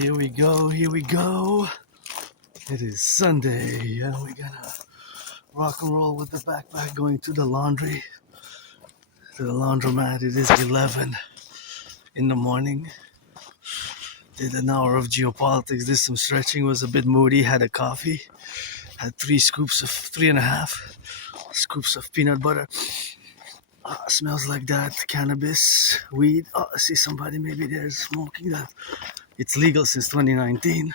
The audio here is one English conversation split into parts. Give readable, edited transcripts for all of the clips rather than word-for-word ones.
Here we go. It is Sunday, and we're gonna rock and roll with the backpack going to the laundry, to the laundromat. It is 11 in the morning. Did an hour of geopolitics, did some stretching, was a bit moody, had a coffee, had 3.5 scoops of peanut butter. Smells like that, cannabis, weed. Oh, I see somebody maybe there's smoking that. It's legal since 2019.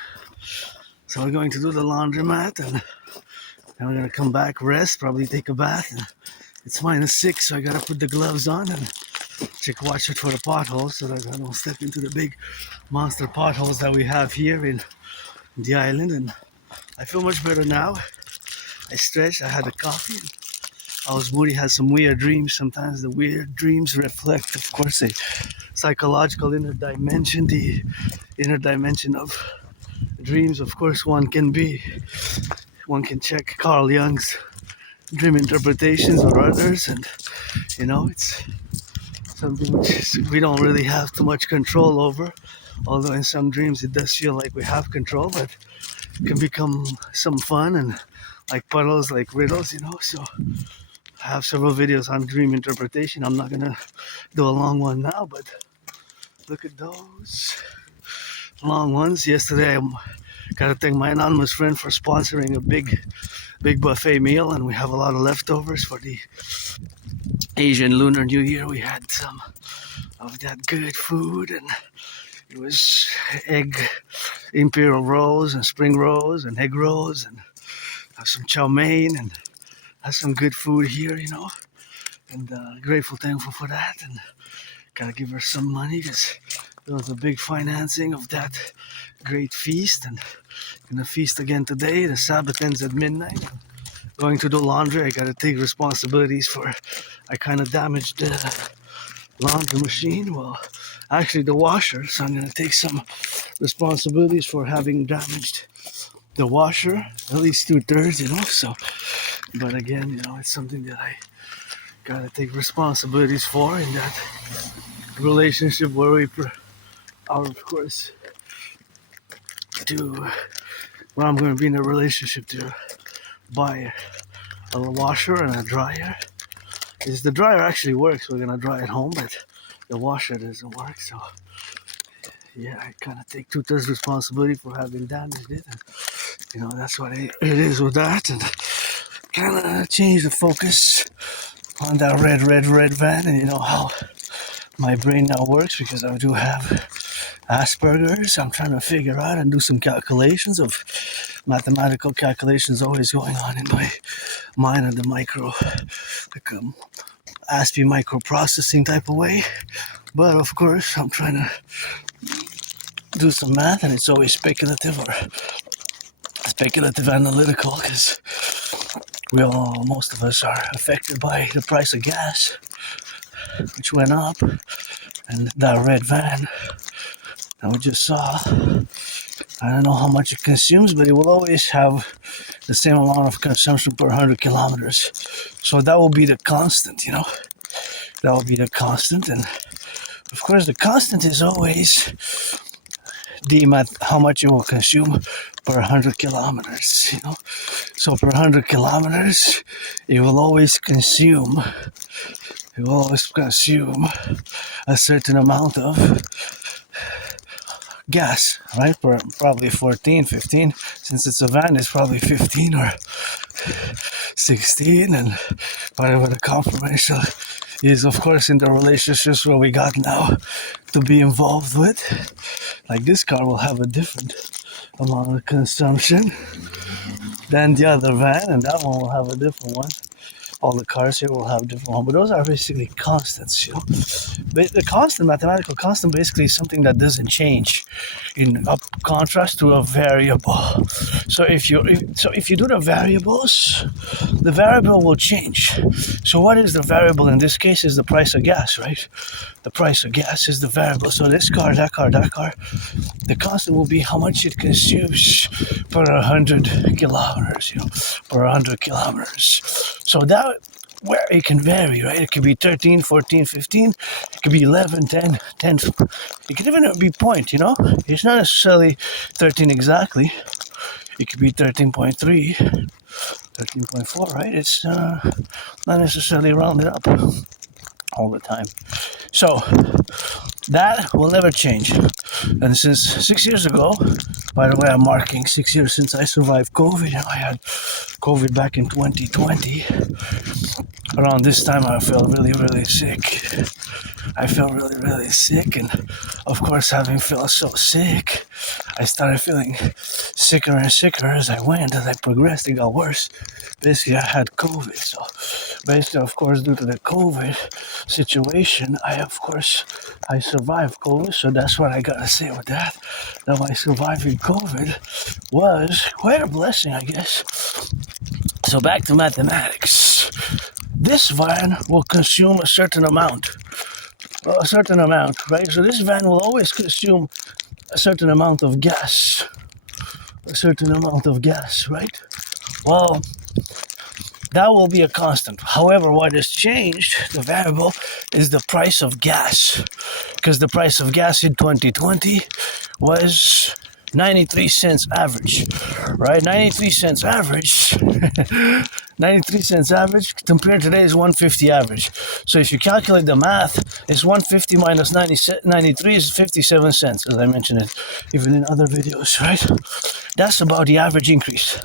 So we're going to do the laundromat and then we're gonna come back, rest, probably take a bath. And it's -6, so I gotta put the gloves on and watch it for the potholes so that I don't step into the big monster potholes that we have here in the island. And I feel much better now. I stretched, I had a coffee. I was moody, had some weird dreams. Sometimes the weird dreams reflect, of course, a psychological inner dimension, the inner dimension of dreams. Of course, one can check Carl Jung's dream interpretations or others, and it's something which we don't really have too much control over, although in some dreams it does feel like we have control, but it can become some fun and like puzzles, like riddles, so I have several videos on dream interpretation. I'm not gonna do a long one now, but look at those long ones. Yesterday I gotta thank my anonymous friend for sponsoring a big buffet meal, and we have a lot of leftovers for the Asian Lunar New Year. We had some of that good food, and it was egg imperial rolls and spring rolls and egg rolls, and have some chow mein, and have some good food here, and grateful, thankful for that, and gotta give her some money because there was a big financing of that great feast, and gonna feast again today. The Sabbath ends at midnight. Going to do laundry, I gotta take responsibilities for, I kind of damaged the laundry machine, well actually the washer, so I'm gonna take some responsibilities for having damaged the washer, at least 2/3, so, but again, it's something that I gotta take responsibilities for in that relationship where we are, of course, where I'm gonna be in a relationship to buy a washer and a dryer. Is the dryer actually works, we're gonna dry at home, but the washer doesn't work, so yeah, I kind of take 2/3 responsibility for having damaged it, and that's what it is with that, and kind of change the focus on that red van, and how my brain now works, because I do have Asperger's. I'm trying to figure out and do some calculations of mathematical calculations always going on in my mind in the Aspie microprocessing type of way. But of course, I'm trying to do some math, and it's always speculative analytical, because most of us are affected by the price of gas, which went up, and that red van that we just saw, I don't know how much it consumes, but it will always have the same amount of consumption per 100 kilometers. So that will be the constant, that will be the constant. And of course, the constant is always how much it will consume per 100 kilometers, So per 100 kilometers, it will always consume a certain amount of gas, right? For probably 14, 15, since it's a van, it's probably 15 or 16, and whatever the confirmation is, of course, in the relationships where we got now to be involved with. Like this car will have a different amount of consumption than the other van, and that one will have a different one. All the cars here will have different ones, but those are basically constants, But the mathematical constant, basically is something that doesn't change, in contrast to a variable. So if you do the variables, the variable will change. So what is the variable in this case? Is the price of gas, right? The price of gas is the variable. So this car, that car, the constant will be how much it consumes per 100 kilometers, per 100 kilometers. So that where it can vary, right? It could be 13, 14, 15. It could be 11, 10, 10. It could even be point, you know? It's not necessarily 13 exactly. It could be 13.3, 13.4, right? It's not necessarily rounded up all the time. So that will never change. And since 6 years ago, by the way, I'm marking 6 years since I survived COVID. I had COVID back in 2020. Around this time, I felt really, really sick. I felt really, really sick. And of course, having felt so sick, I started feeling sicker and sicker as I went. As I progressed, it got worse. Basically, I had COVID. So basically, of course, due to the COVID situation, I survived COVID. So that's what I gotta say with that. That my surviving COVID was quite a blessing, I guess. So back to mathematics. This van will consume a certain amount, right? So this van will always consume a certain amount of gas, right? Well, that will be a constant. However, what has changed, the variable, is the price of gas. Because the price of gas in 2020 was 93 cents average, right? 93 cents average. 93 cents average compared to today's 150 average. So if you calculate the math, it's 150 minus 93 is 57 cents, as I mentioned it even in other videos, right? That's about the average increase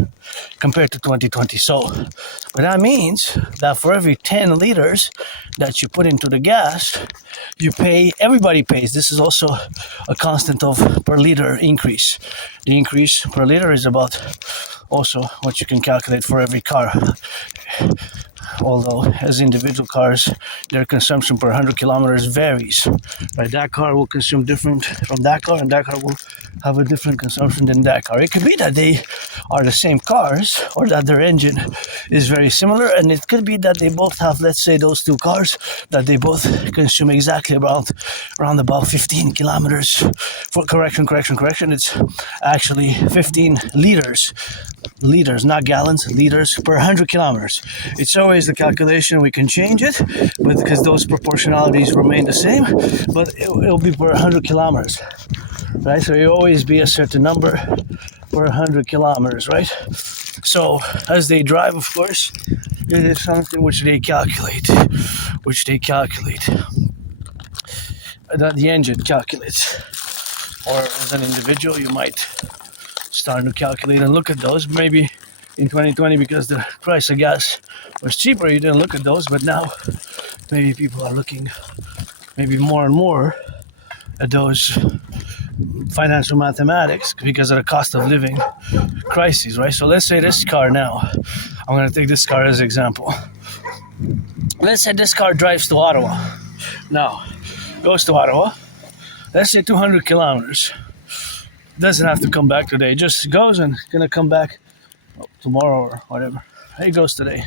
compared to 2020. So what that means that for every 10 liters that you put into the gas, you pay, everybody pays. This is also a constant of per liter increase. The increase per liter is about also what you can calculate for every car. Although as individual cars, their consumption per 100 kilometers varies. Right? That car will consume different from that car, and that car will have a different consumption than that car. It could be that they are the same cars, or that their engine is very similar, and it could be that they both have, let's say, those two cars, that they both consume exactly around about 15 kilometers. For correction, it's actually 15 liters, not gallons, liters per 100 kilometers. It's always the calculation, we can change it, but because those proportionalities remain the same, but it'll be per 100 kilometers, right? So it'll always be a certain number per 100 kilometers, right? So as they drive, of course, it is something which they calculate, that the engine calculates. Or as an individual, you might start to calculate and look at those. Maybe in 2020, because the price of gas was cheaper, you didn't look at those, but now maybe people are looking maybe more and more at those financial mathematics because of the cost of living crises, right? So let's say this car now, I'm going to take this car as an example. Let's say this car drives to Ottawa. Now, goes to Ottawa, let's say 200 kilometers. Doesn't have to come back today, just goes and gonna come back tomorrow or whatever. It goes today.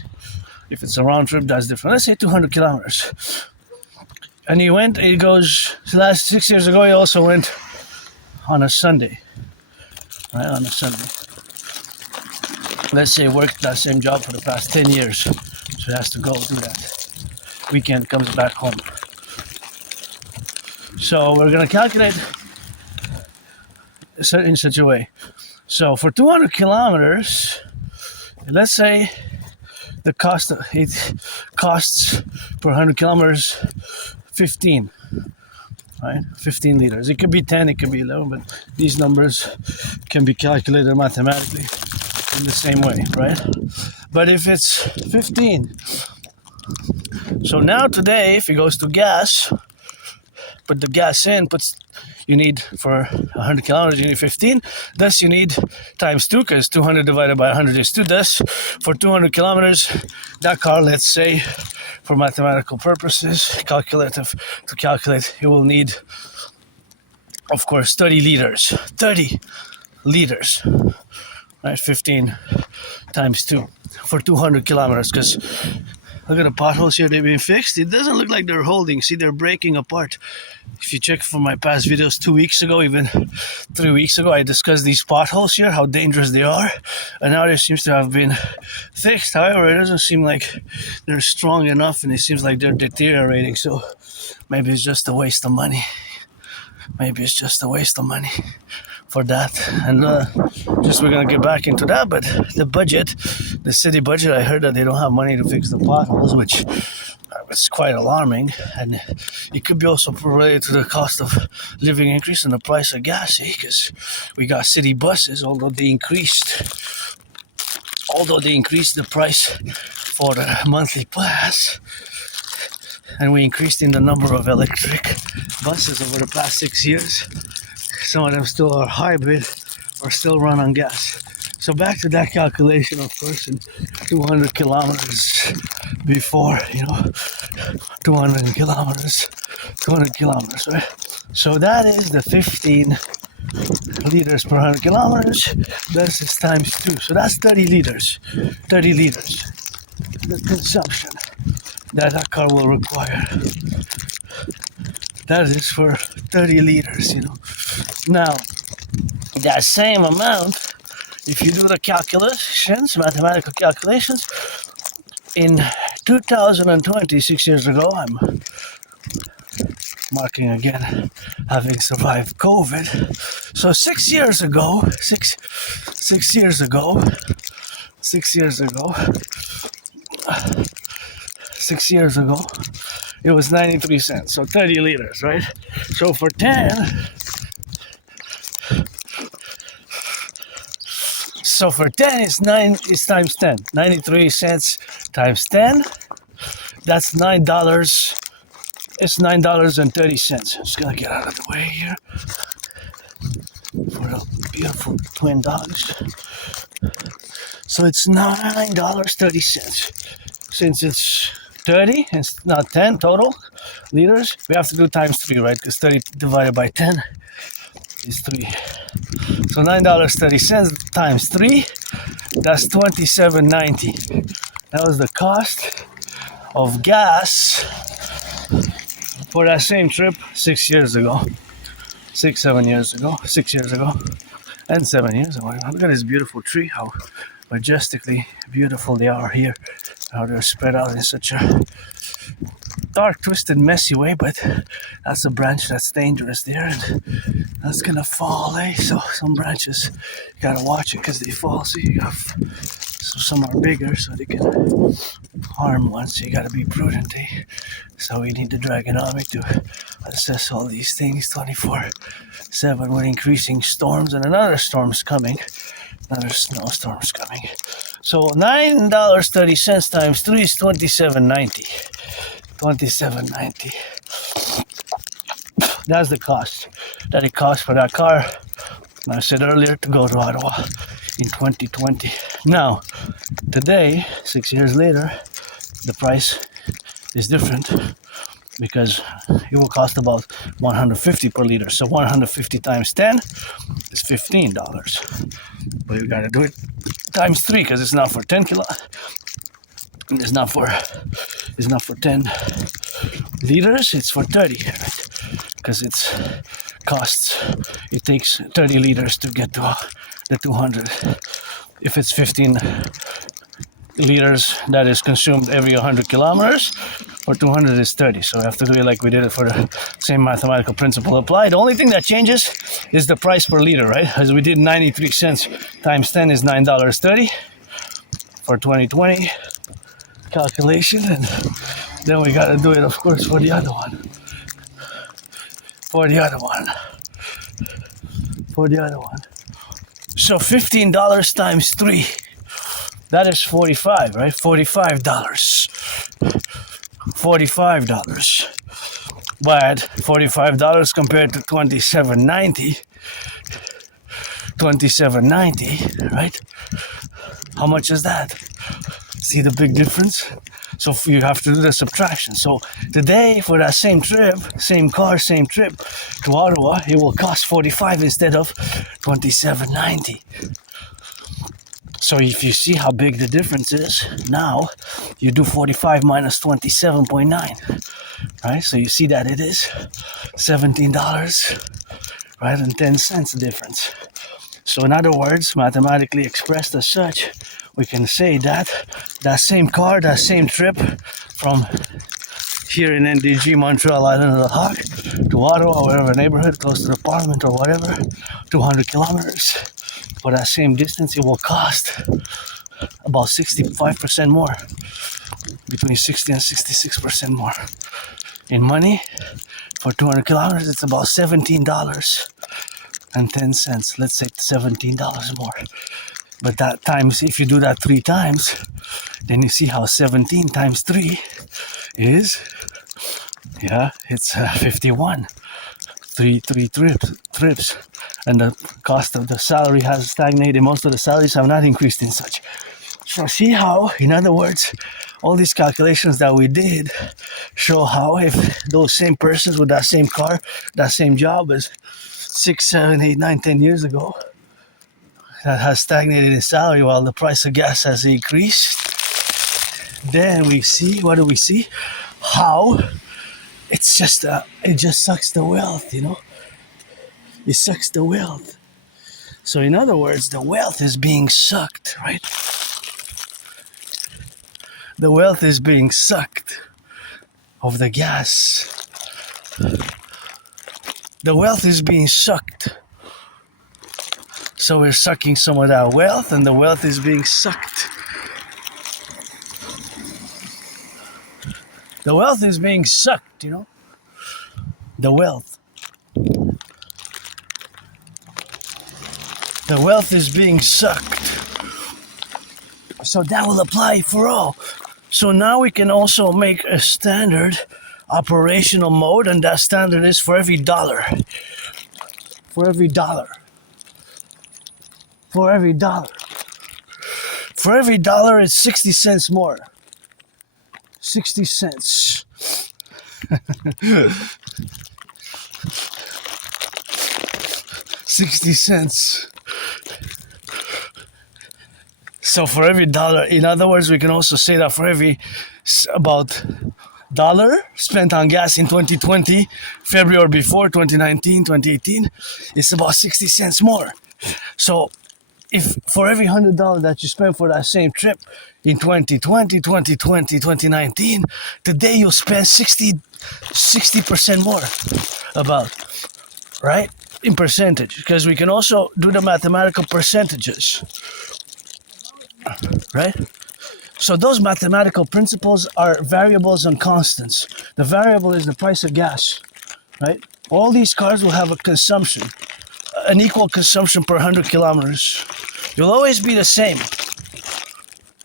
If it's a round trip, that's different. Let's say 200 kilometers. And he goes, the last 6 years ago, he also went on a Sunday. Right, on a Sunday. Let's say he worked that same job for the past 10 years. So he has to go do that. Weekend, comes back home. So we're gonna calculate in such a way. So for 200 kilometers, let's say the cost of it costs per 100 kilometers 15, right? 15 liters. It could be 10, it could be 11, but these numbers can be calculated mathematically in the same way, right? But if it's 15, so now today, if it goes to gas, put the gas in, you need for 100 kilometers, you need 15. Thus, you need times 2, because 200 divided by 100 is 2. Thus, for 200 kilometers, that car, let's say, for mathematical purposes, to calculate, it will need, of course, 30 liters. 30 liters, right? 15 times 2 for 200 kilometers, because Look at the potholes here, they've been fixed. It doesn't look like they're holding. See, they're breaking apart. If you check from my past videos 2 weeks ago, even 3 weeks ago, I discussed these potholes here, how dangerous they are. And now they seems to have been fixed. However, it doesn't seem like they're strong enough, and it seems like they're deteriorating. So maybe it's just a waste of money. Maybe it's just a waste of money for that. And just we're gonna get back into that, but the budget, the city budget, I heard that they don't have money to fix the potholes, which is quite alarming. And it could be also related to the cost of living increase and the price of gas, because we got city buses, although they increased the price for the monthly pass, and we increased in the number of electric buses over the past 6 years. Some of them still are hybrid or still run on gas. So back to that calculation, of course, in 200 kilometers before, 200 kilometers, right? So that is the 15 liters per 100 kilometers. This is times 2. So that's 30 liters. The consumption that car will require. That is for 30 liters, Now, that same amount, if you do the calculations, mathematical calculations, in 2020, 6 years ago, I'm marking again, having survived COVID. So 6 years ago, it was 93 cents, so 30 liters, right? So for 10, it's times 10. 93 cents times 10, that's $9. It's $9.30. I'm just gonna get out of the way here for the beautiful twin dogs. So it's $9.30. Since it's 30, it's not 10 total liters, we have to do times 3, right? Because 30 divided by 10 is 3. So $9.30 times 3, that's $27.90. That was the cost of gas for that same trip 6 years ago, and 7 years ago. Look at this beautiful tree, how majestically beautiful they are here, how they're spread out in such a dark, twisted, messy way, but that's a branch that's dangerous there, and that's gonna fall, So some branches, you gotta watch it because they fall, so some are bigger, so they can harm one, so you gotta be prudent, So we need the Dragonomic to assess all these things 24/7 with increasing storms, and another storm's coming. Another snowstorm's coming. So $9.30 times 3 is $27.90. $27.90. That's the cost that it costs for that car. I said earlier to go to Ottawa in 2020. Now, today, 6 years later, the price is different because it will cost about $150 per liter. So 150 times 10 is $15. But you gotta do it times 3 because it's not for 10 kilo. It's not for 10 liters. It's for 30, right? Because it takes 30 liters to get to the 200. If it's 15 liters that is consumed every 100 kilometers, for 200 is 30. So we have to do it like we did it for the same mathematical principle applied. The only thing that changes is the price per liter, right? As we did 93 cents times 10 is $9.30 for 2020 calculation. And then we got to do it, of course, for the other one. So $15 times 3. That is $45, right? $45. But $45 compared to $27.90, right? How much is that? See the big difference? So you have to do the subtraction. So today, for that same trip, same car, same trip to Ottawa, it will cost $45 instead of $27.90. So if you see how big the difference is, now you do 45 minus 27.9, right? So you see that it is $17, right, and 10 cents difference. So in other words, mathematically expressed as such, we can say that that same car, that same trip from here in N.D.G., Montreal, Island of the Hawk, to Ottawa, whatever neighborhood, close to the Parliament or whatever, 200 kilometers. For that same distance, it will cost about 65% more, between 60 and 66% more. In money, for 200 kilometers, it's about $17.10. Let's say $17 more. But that times, if you do that 3 times, then you see how 17 times 3 is, it's 51. Three trips. And the cost of the salary has stagnated. Most of the salaries have not increased in such. So see how, in other words, all these calculations that we did show how if those same persons with that same car, that same job as 6, 7, 8, 9, 10 years ago, that has stagnated in salary while the price of gas has increased, then we see, what do we see? How it's just, it just sucks the wealth, It sucks the wealth. So in other words, the wealth is being sucked, right? The wealth is being sucked of the gas. The wealth is being sucked. So we're sucking some of that wealth, and the wealth is being sucked. The wealth is being sucked, The wealth. The wealth is being sucked. So that will apply for all. So now we can also make a standard operational mode, and that standard is for every dollar. For every dollar. For every dollar. For every dollar, it's 60 cents more. 60 cents. 60 cents. So for every dollar, in other words, we can also say that for every about dollar spent on gas in 2020, February or before, 2019, 2018, it's about 60 cents more. So if for every $100 that you spend for that same trip in 2020, 2019, today you'll spend 60% more about, right? In percentage, because we can also do the mathematical percentages, right? So those mathematical principles are variables and constants. The variable is the price of gas, right? All these cars will have a consumption, an equal consumption per 100 kilometers. You'll always be the same.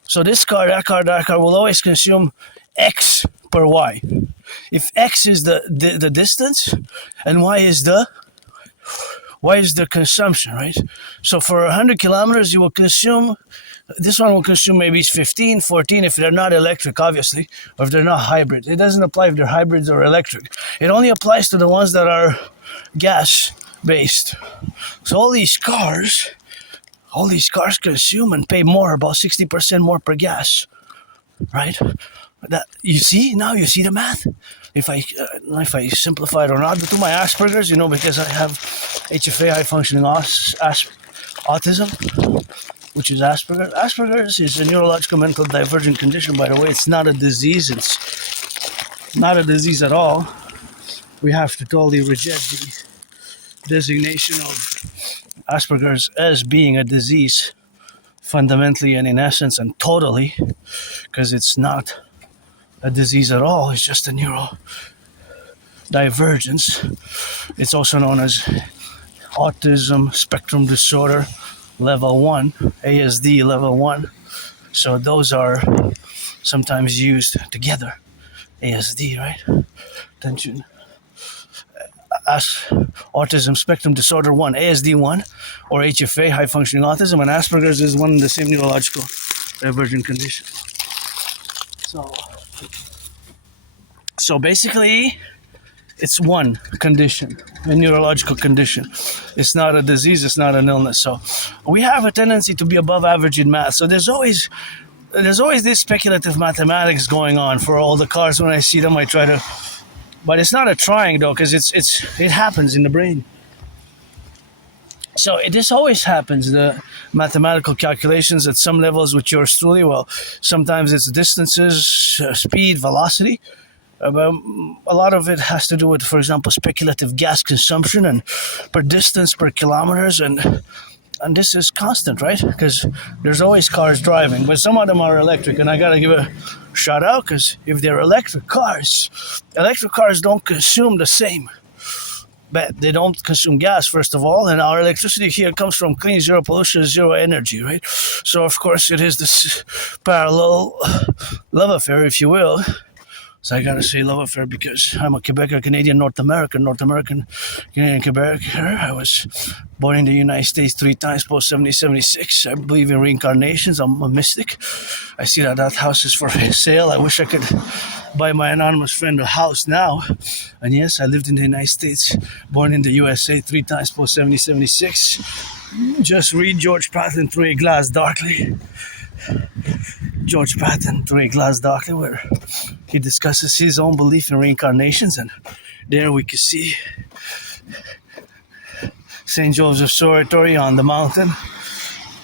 So this car, that car will always consume X per Y. If X is the distance and Y is the consumption, right? So for 100 kilometers, you will consume, this one will consume maybe 15, 14 if they're not electric, obviously, or if they're not hybrid. It doesn't apply if they're hybrids or electric. It only applies to the ones that are gas-based. So all these cars consume and pay more, about 60% more per gas, right? That you see the math. If I simplify it or not, but to my Asperger's, because I have HFA, high functioning autism, which is Asperger's. Asperger's is a neurological mental divergent condition. By the way, it's not a disease. It's not a disease at all. We have to totally reject the designation of Asperger's as being a disease, fundamentally and in essence and totally, because it's not a disease at all. It's just a neurodivergence. It's also known as autism spectrum disorder level 1, ASD level 1. So those are sometimes used together. ASD, right? Attention. Autism spectrum disorder 1, ASD 1, or HFA, high functioning autism, and Asperger's is one and the same neurological divergent condition. So basically, it's one condition, a neurological condition. It's not a disease, it's not an illness. So we have a tendency to be above average in math. So there's always this speculative mathematics going on for all the cars. When I see them, I try to, but it's not a trying though, because it happens in the brain. So this always happens, the mathematical calculations at some levels with yours truly. Well, sometimes it's distances, speed, velocity. But a lot of it has to do with, for example, speculative gas consumption and per distance, per kilometers, and this is constant, right? Because there's always cars driving, but some of them are electric, and I gotta give a shout out, because if they're electric cars don't consume the same. But they don't consume gas, first of all, and our electricity here comes from clean, zero pollution, zero energy, right? So, of course, it is this parallel love affair, if you will. So I gotta say love affair because I'm a Quebecer, Canadian, North American, Canadian Quebecer. I was born in the United States 3 times post 1776. I believe in reincarnations. I'm a mystic. I see that house is for sale. I wish I could buy my anonymous friend a house now. And yes, I lived in the United States, born in the USA 3 times post 1776. Just read George Patton Through a Glass Darkly. George Patton Through a Glass Darkly, where he discusses his own belief in reincarnations, and there we can see St. Joseph's Oratory on the mountain.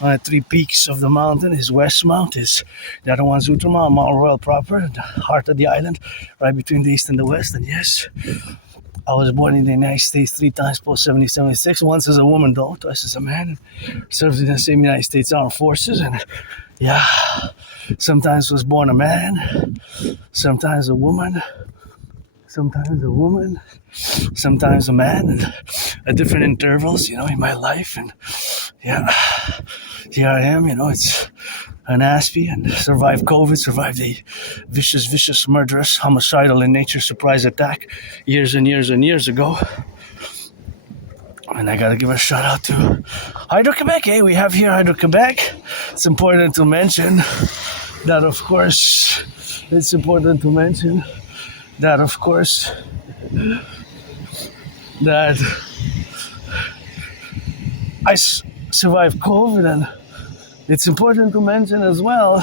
On the 3 peaks of the mountain is West Mount, is the other one's Outremont, Mount Royal proper, the heart of the island, right between the east and the west. And yes, I was born in the United States 3 times post 1776, once as a woman though, twice as a man, and served in the same United States Armed Forces, and yeah, sometimes was born a man, sometimes a woman, sometimes a man, and at different intervals, in my life. And yeah, here I am, it's an Aspie, and survived COVID, survived a vicious, murderous, homicidal in nature surprise attack years and years ago. And I gotta give a shout out to Hydro-Quebec. We have here Hydro-Quebec. It's important to mention that, of course, that I survived COVID, and it's important to mention as well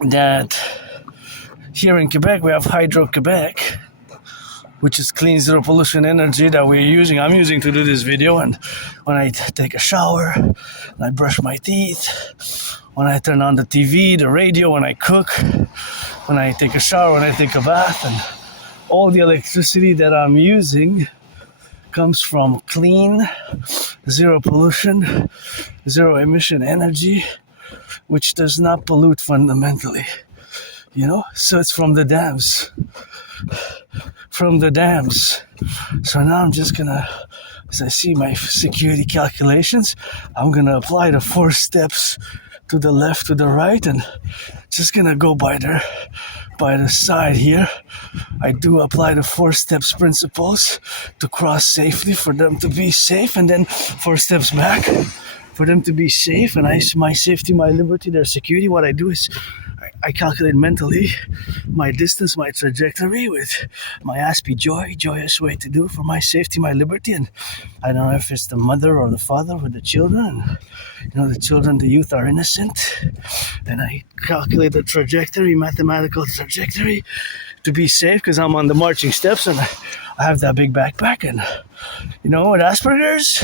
that here in Quebec we have Hydro-Quebec, which is clean, zero pollution energy that I'm using to do this video. And when I take a shower, when I brush my teeth, when I turn on the TV, the radio, when I cook, when I take a shower, when I take a bath, and all the electricity that I'm using comes from clean, zero pollution, zero emission energy, which does not pollute fundamentally, so it's from the dams. So now I'm just gonna, as I see my security calculations, I'm gonna apply the 4 steps to the left, to the right, and just gonna go by the side here. I do apply the 4 steps principles to cross safely for them to be safe, and then 4 steps back for them to be safe. And my safety, my liberty, their security. What I do is I calculate mentally my distance, my trajectory with my Aspie joyous way to do for my safety, my liberty. And I don't know if it's the mother or the father with the children. The children, the youth are innocent. And I calculate the trajectory, mathematical trajectory to be safe, because I'm on the marching steps and I have that big backpack. And with Asperger's,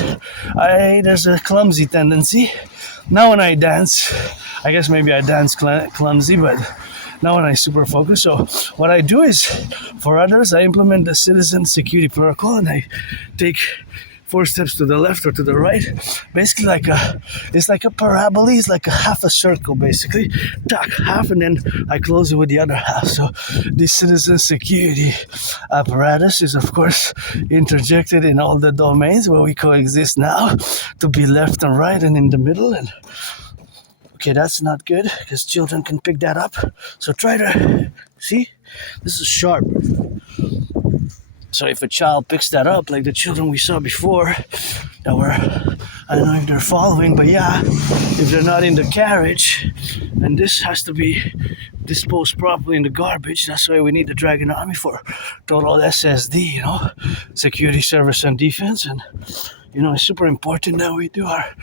there's a clumsy tendency. Now when I dance, I guess maybe I dance clumsy, but now when I super focus. So what I do is, for others, I implement the citizen security protocol, and I take 4 steps to the left or to the right. Basically it's like a parabola, it's like a half a circle basically. Tuck, half, and then I close it with the other half. So this citizen security apparatus is of course interjected in all the domains where we coexist now, to be left and right and in the middle. And okay, that's not good because children can pick that up. So try to see, this is sharp. So if a child picks that up, like the children we saw before, I don't know if they're following, but yeah, if they're not in the carriage, and this has to be disposed properly in the garbage. That's why we need the Dragon Army for total SSD, security, service, and defense. And it's super important that we do our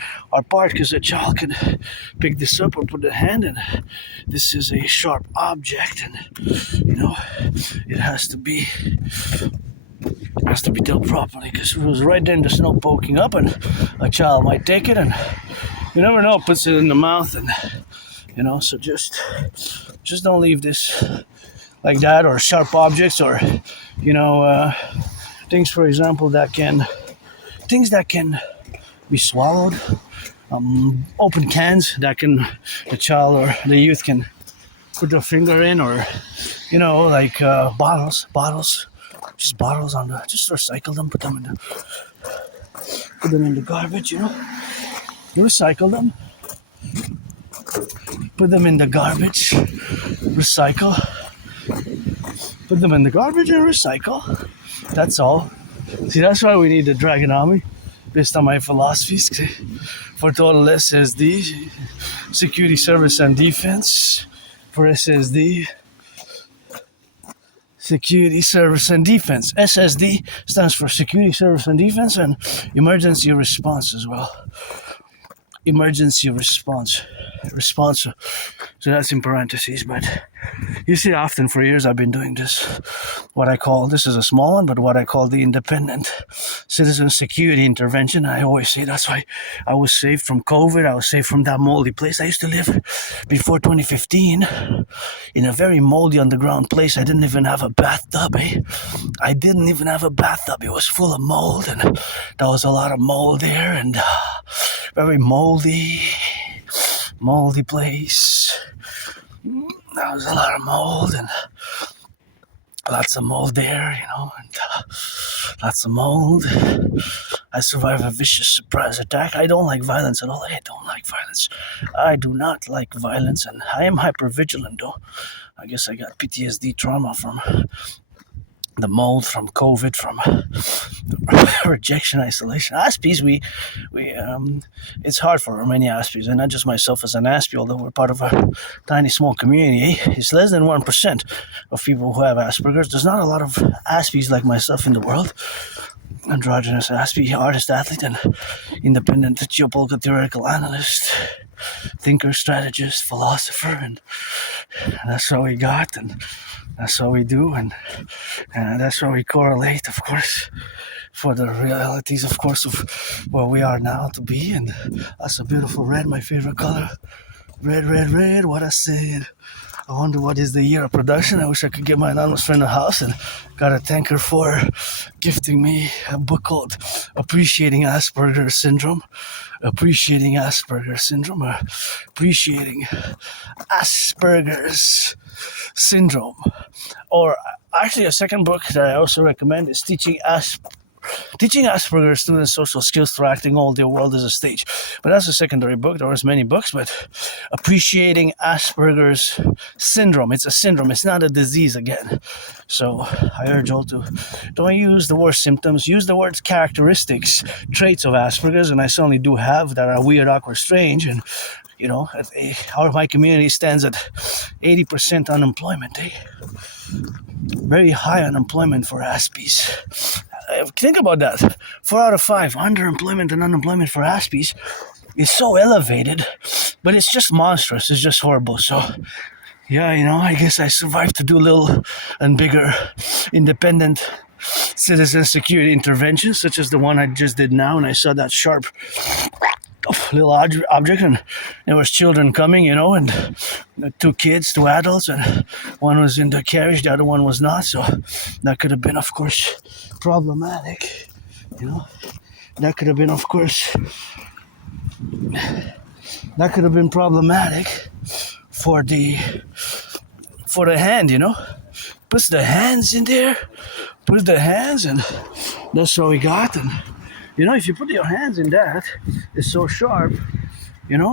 part, because a child can pick this up or put the hand in. This is a sharp object, and it has to be dealt properly, because it was right there in the snow poking up, and a child might take it, and you never know, puts it in the mouth, and so just don't leave this like that, or sharp objects, or things, for example, that can be swallowed, open cans that the child or the youth can put their finger in, or like bottles, just bottles just recycle them, put them in the garbage, you recycle them, put them in the garbage, recycle, put them in the garbage and recycle. That's all. See, that's why we need the Dragon Army, based on my philosophies, for total SSD, security, service, and defense. For SSD, security, service, and defense. SSD stands for security, service, and defense, and emergency response as well. Emergency response. So that's in parentheses, but you see, often for years I've been doing this, this is a small one, but what I call the independent citizen security intervention. I always say that's why I was saved from COVID. I was saved from that moldy place. I used to live before 2015 in a very moldy underground place. I didn't even have a bathtub, I didn't even have a bathtub. It was full of mold, and there was a lot of mold there, and very moldy place. There was a lot of mold, and lots of mold there, and lots of mold. I survived a vicious surprise attack. I don't like violence at all. I don't like violence. I do not like violence, and I am hypervigilant, though. I guess I got PTSD trauma from the mold, from COVID, from rejection, isolation. Aspies, we it's hard for many Aspies, and not just myself as an Aspie, although we're part of a tiny small community. It's less than 1% of people who have Asperger's. There's not a lot of Aspies like myself in the world. Androgynous Aspie, artist, athlete, and independent geopolitical theoretical analyst, thinker, strategist, philosopher, and that's what we got, and that's what we do, and that's what we correlate, of course, for the realities, of course, of where we are now to be. And that's a beautiful red, my favorite color. Red, what I said. I wonder what is the year of production. I wish I could get my anonymous friend a house, and gotta thank her for gifting me a book called Appreciating Asperger's Syndrome. Appreciating Asperger's Syndrome. Or actually, a second book that I also recommend is Teaching Asperger's Students Social Skills Through Acting All Their World as a Stage. But that's a secondary book. There was many books, but Appreciating Asperger's Syndrome. It's a syndrome. It's not a disease again. So I urge all to don't use the word symptoms. Use the words characteristics, traits of Asperger's, and I certainly do have that are weird, awkward, strange, and my community stands at 80% unemployment. Very high unemployment for Aspies. Think about that. 4 out of 5 underemployment and unemployment for Aspies is so elevated, but it's just monstrous. It's just horrible. So, yeah, I guess I survived to do little and bigger independent citizen security interventions, such as the one I just did now, and I saw that sharp little object, and there was children coming, and 2 kids, 2 adults, and one was in the carriage, the other one was not, so that could have been, of course, problematic, that could have been problematic for the hand, puts the hands in there, and that's what we got. And if you put your hands in that, it's so sharp,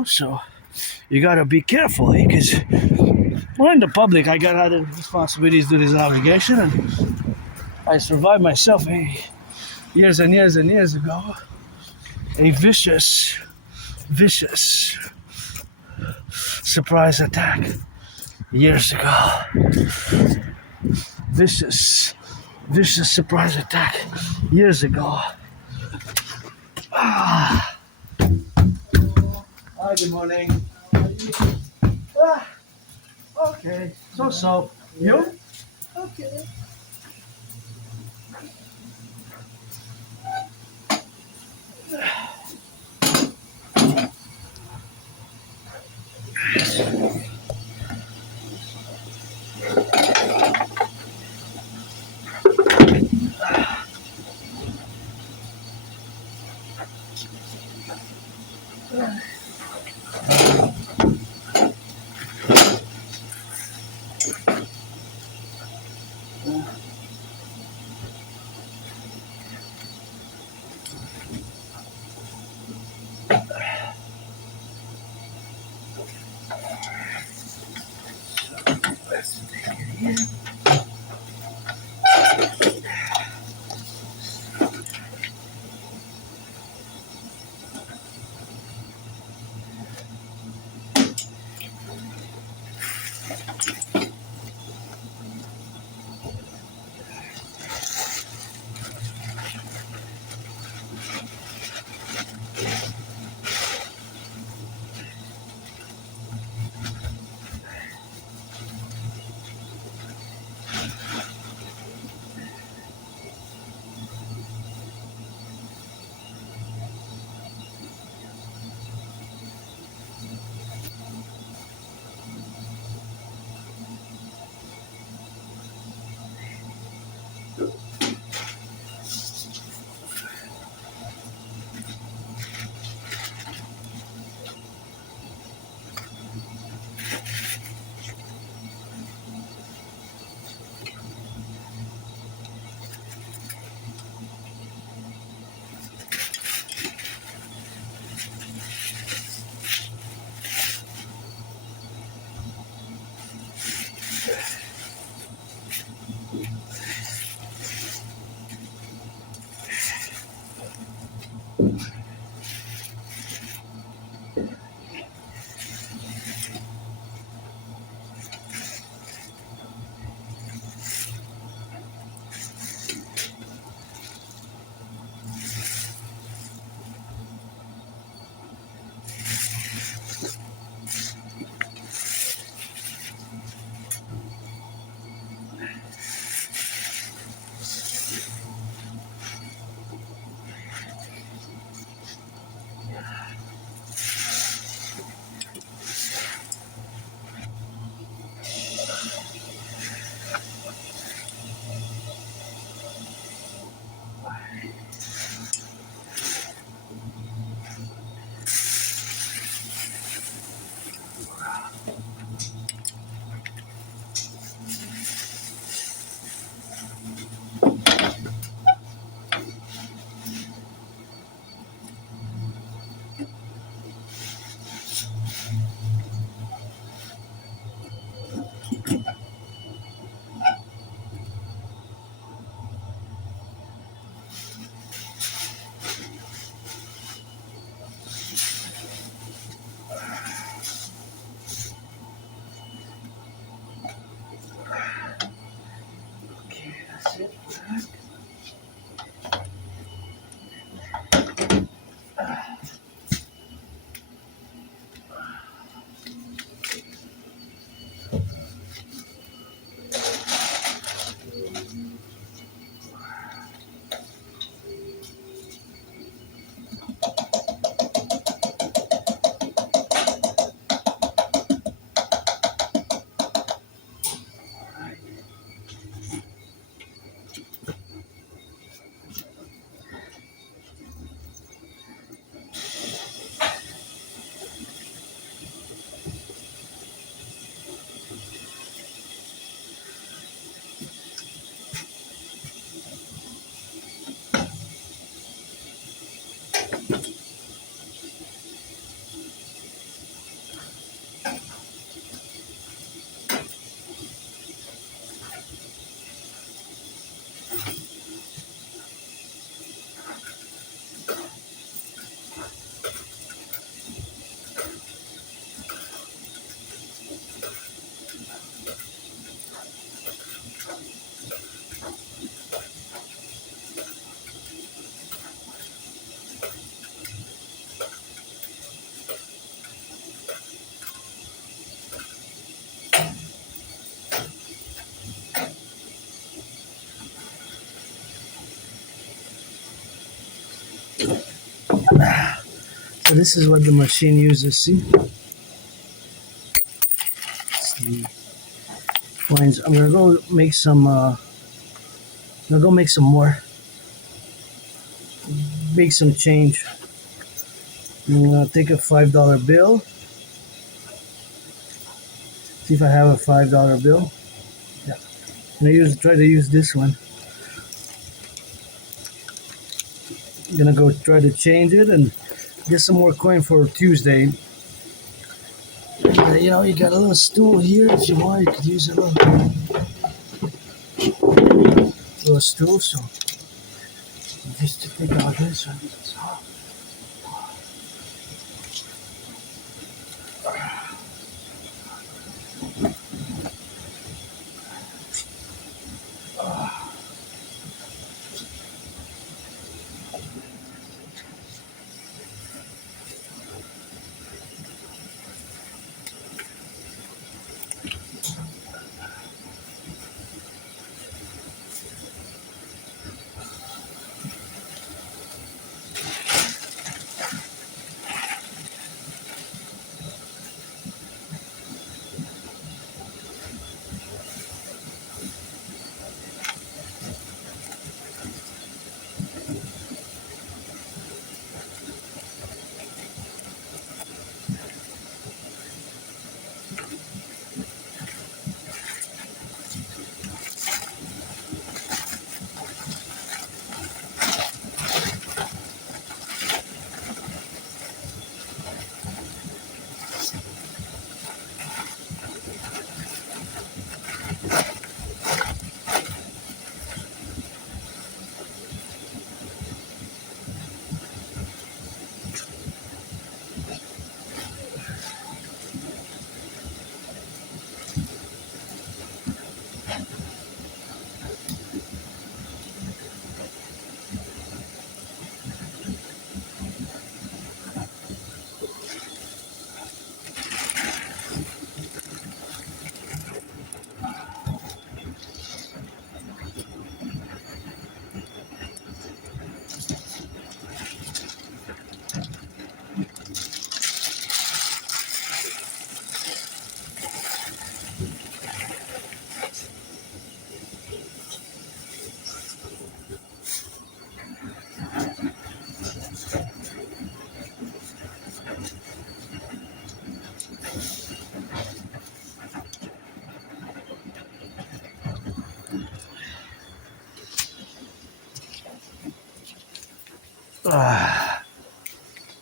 so you gotta be careful, because we're in the public. I got other responsibilities to this navigation, and I survived myself years and years and years ago a vicious surprise attack years ago. Vicious surprise attack years ago. Hi, good morning. Okay, so. You? Okay. Let's take it here. So this is what the machine uses. See, it's the coins. I'm gonna go make some. More. Make some change. I'm gonna take a $5 bill. See if I have a $5 bill. Yeah. I'm gonna try to use this one. I'm gonna go try to change it and get some more coin for Tuesday. You know, you got a little stool here. If you want, you could use a little stool. So just to take out this one.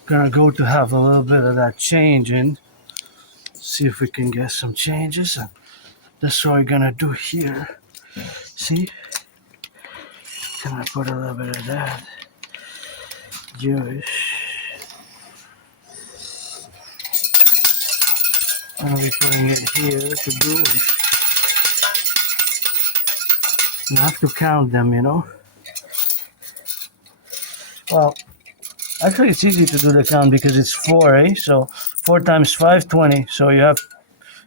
Gonna go to have a little bit of that change in. See if we can get some changes. And that's what we're gonna do here. See? Gonna put a little bit of that. Jewish. I'm gonna be putting it here to do it. You have to count them, you know. Well, actually it's easy to do the count because it's 4, eh? So 4 times 5, 20. So you have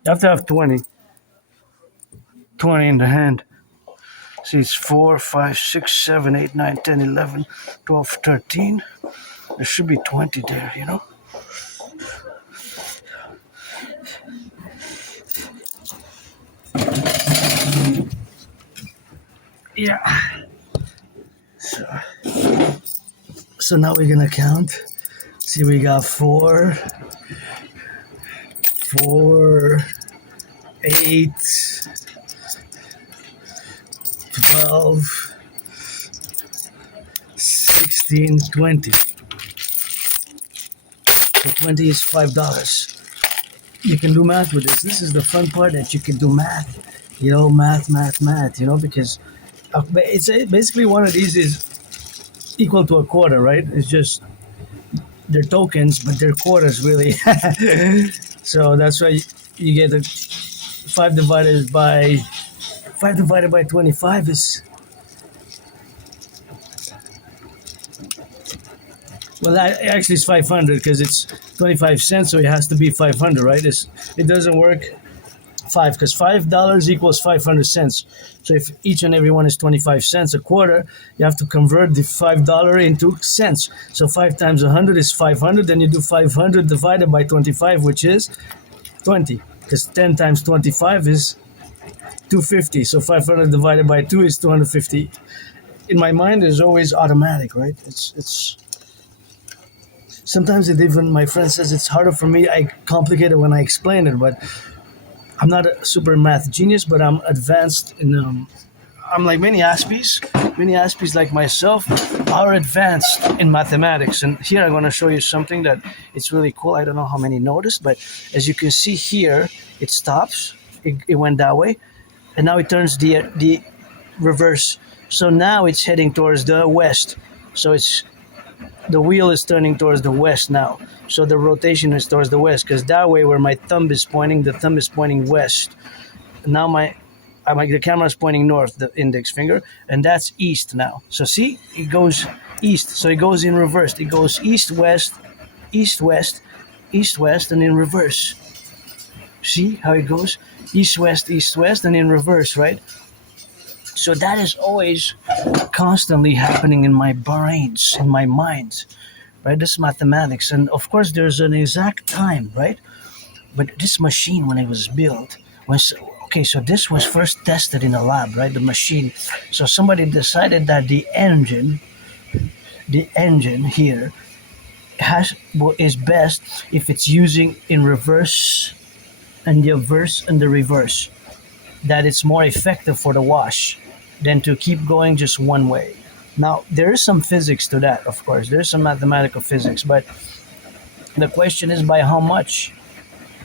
to have 20. 20 in the hand. See, it's 4, 5, 6, 7, 8, 9, 10, 11, 12, 13. There should be 20 there, you know. Yeah. So now we're gonna count. See, we got 4, 8, 12, 16, 20. So 20 is $5. You can do math with this. This is the fun part, that you can do math. You know, math, you know, because it's basically one of these is equal to a quarter, right? It's just they're tokens, but they're quarters really. So that's why you get the 5 divided by 25 is, well, actually it's 500 because it's 25 cents, so it has to be 500, right? It doesn't work 5, because $5 equals 500 cents. So if each and every one is 25 cents a quarter, you have to convert the $5 into cents. So 5 times 100 is 500. Then you do 500 divided by 25, which is 20, because 10 times 25 is 250. So 500 divided by 2 is 250. In my mind, it's always automatic, right? It's sometimes it even, my friend says it's harder for me. I complicate it when I explain it, but I'm not a super math genius, but I'm advanced in. I'm like many Aspies. Many Aspies like myself are advanced in mathematics. And here I'm going to show you something that it's really cool. I don't know how many noticed, but as you can see here, it stops. It went that way, and now it turns the reverse. So now it's heading towards the west. So the wheel is turning towards the west now. So the rotation is towards the west, because that way where my thumb is pointing, the thumb is pointing west. Now the camera is pointing north, the index finger, and that's east now. So see, it goes east. So it goes in reverse. It goes east, west, east, west, east, west, and in reverse. See how it goes? East, west, and in reverse, right? So that is always constantly happening in my brains, in my mind, right? This is mathematics. And of course, there's an exact time, right? But this machine, when it was built, so this was first tested in a lab, right? The machine. So somebody decided that the engine here is best if it's using in reverse and the verse and the reverse. That it's more effective for the wash than to keep going just one way. Now, there is some physics to that, of course. There's some mathematical physics, but the question is by how much?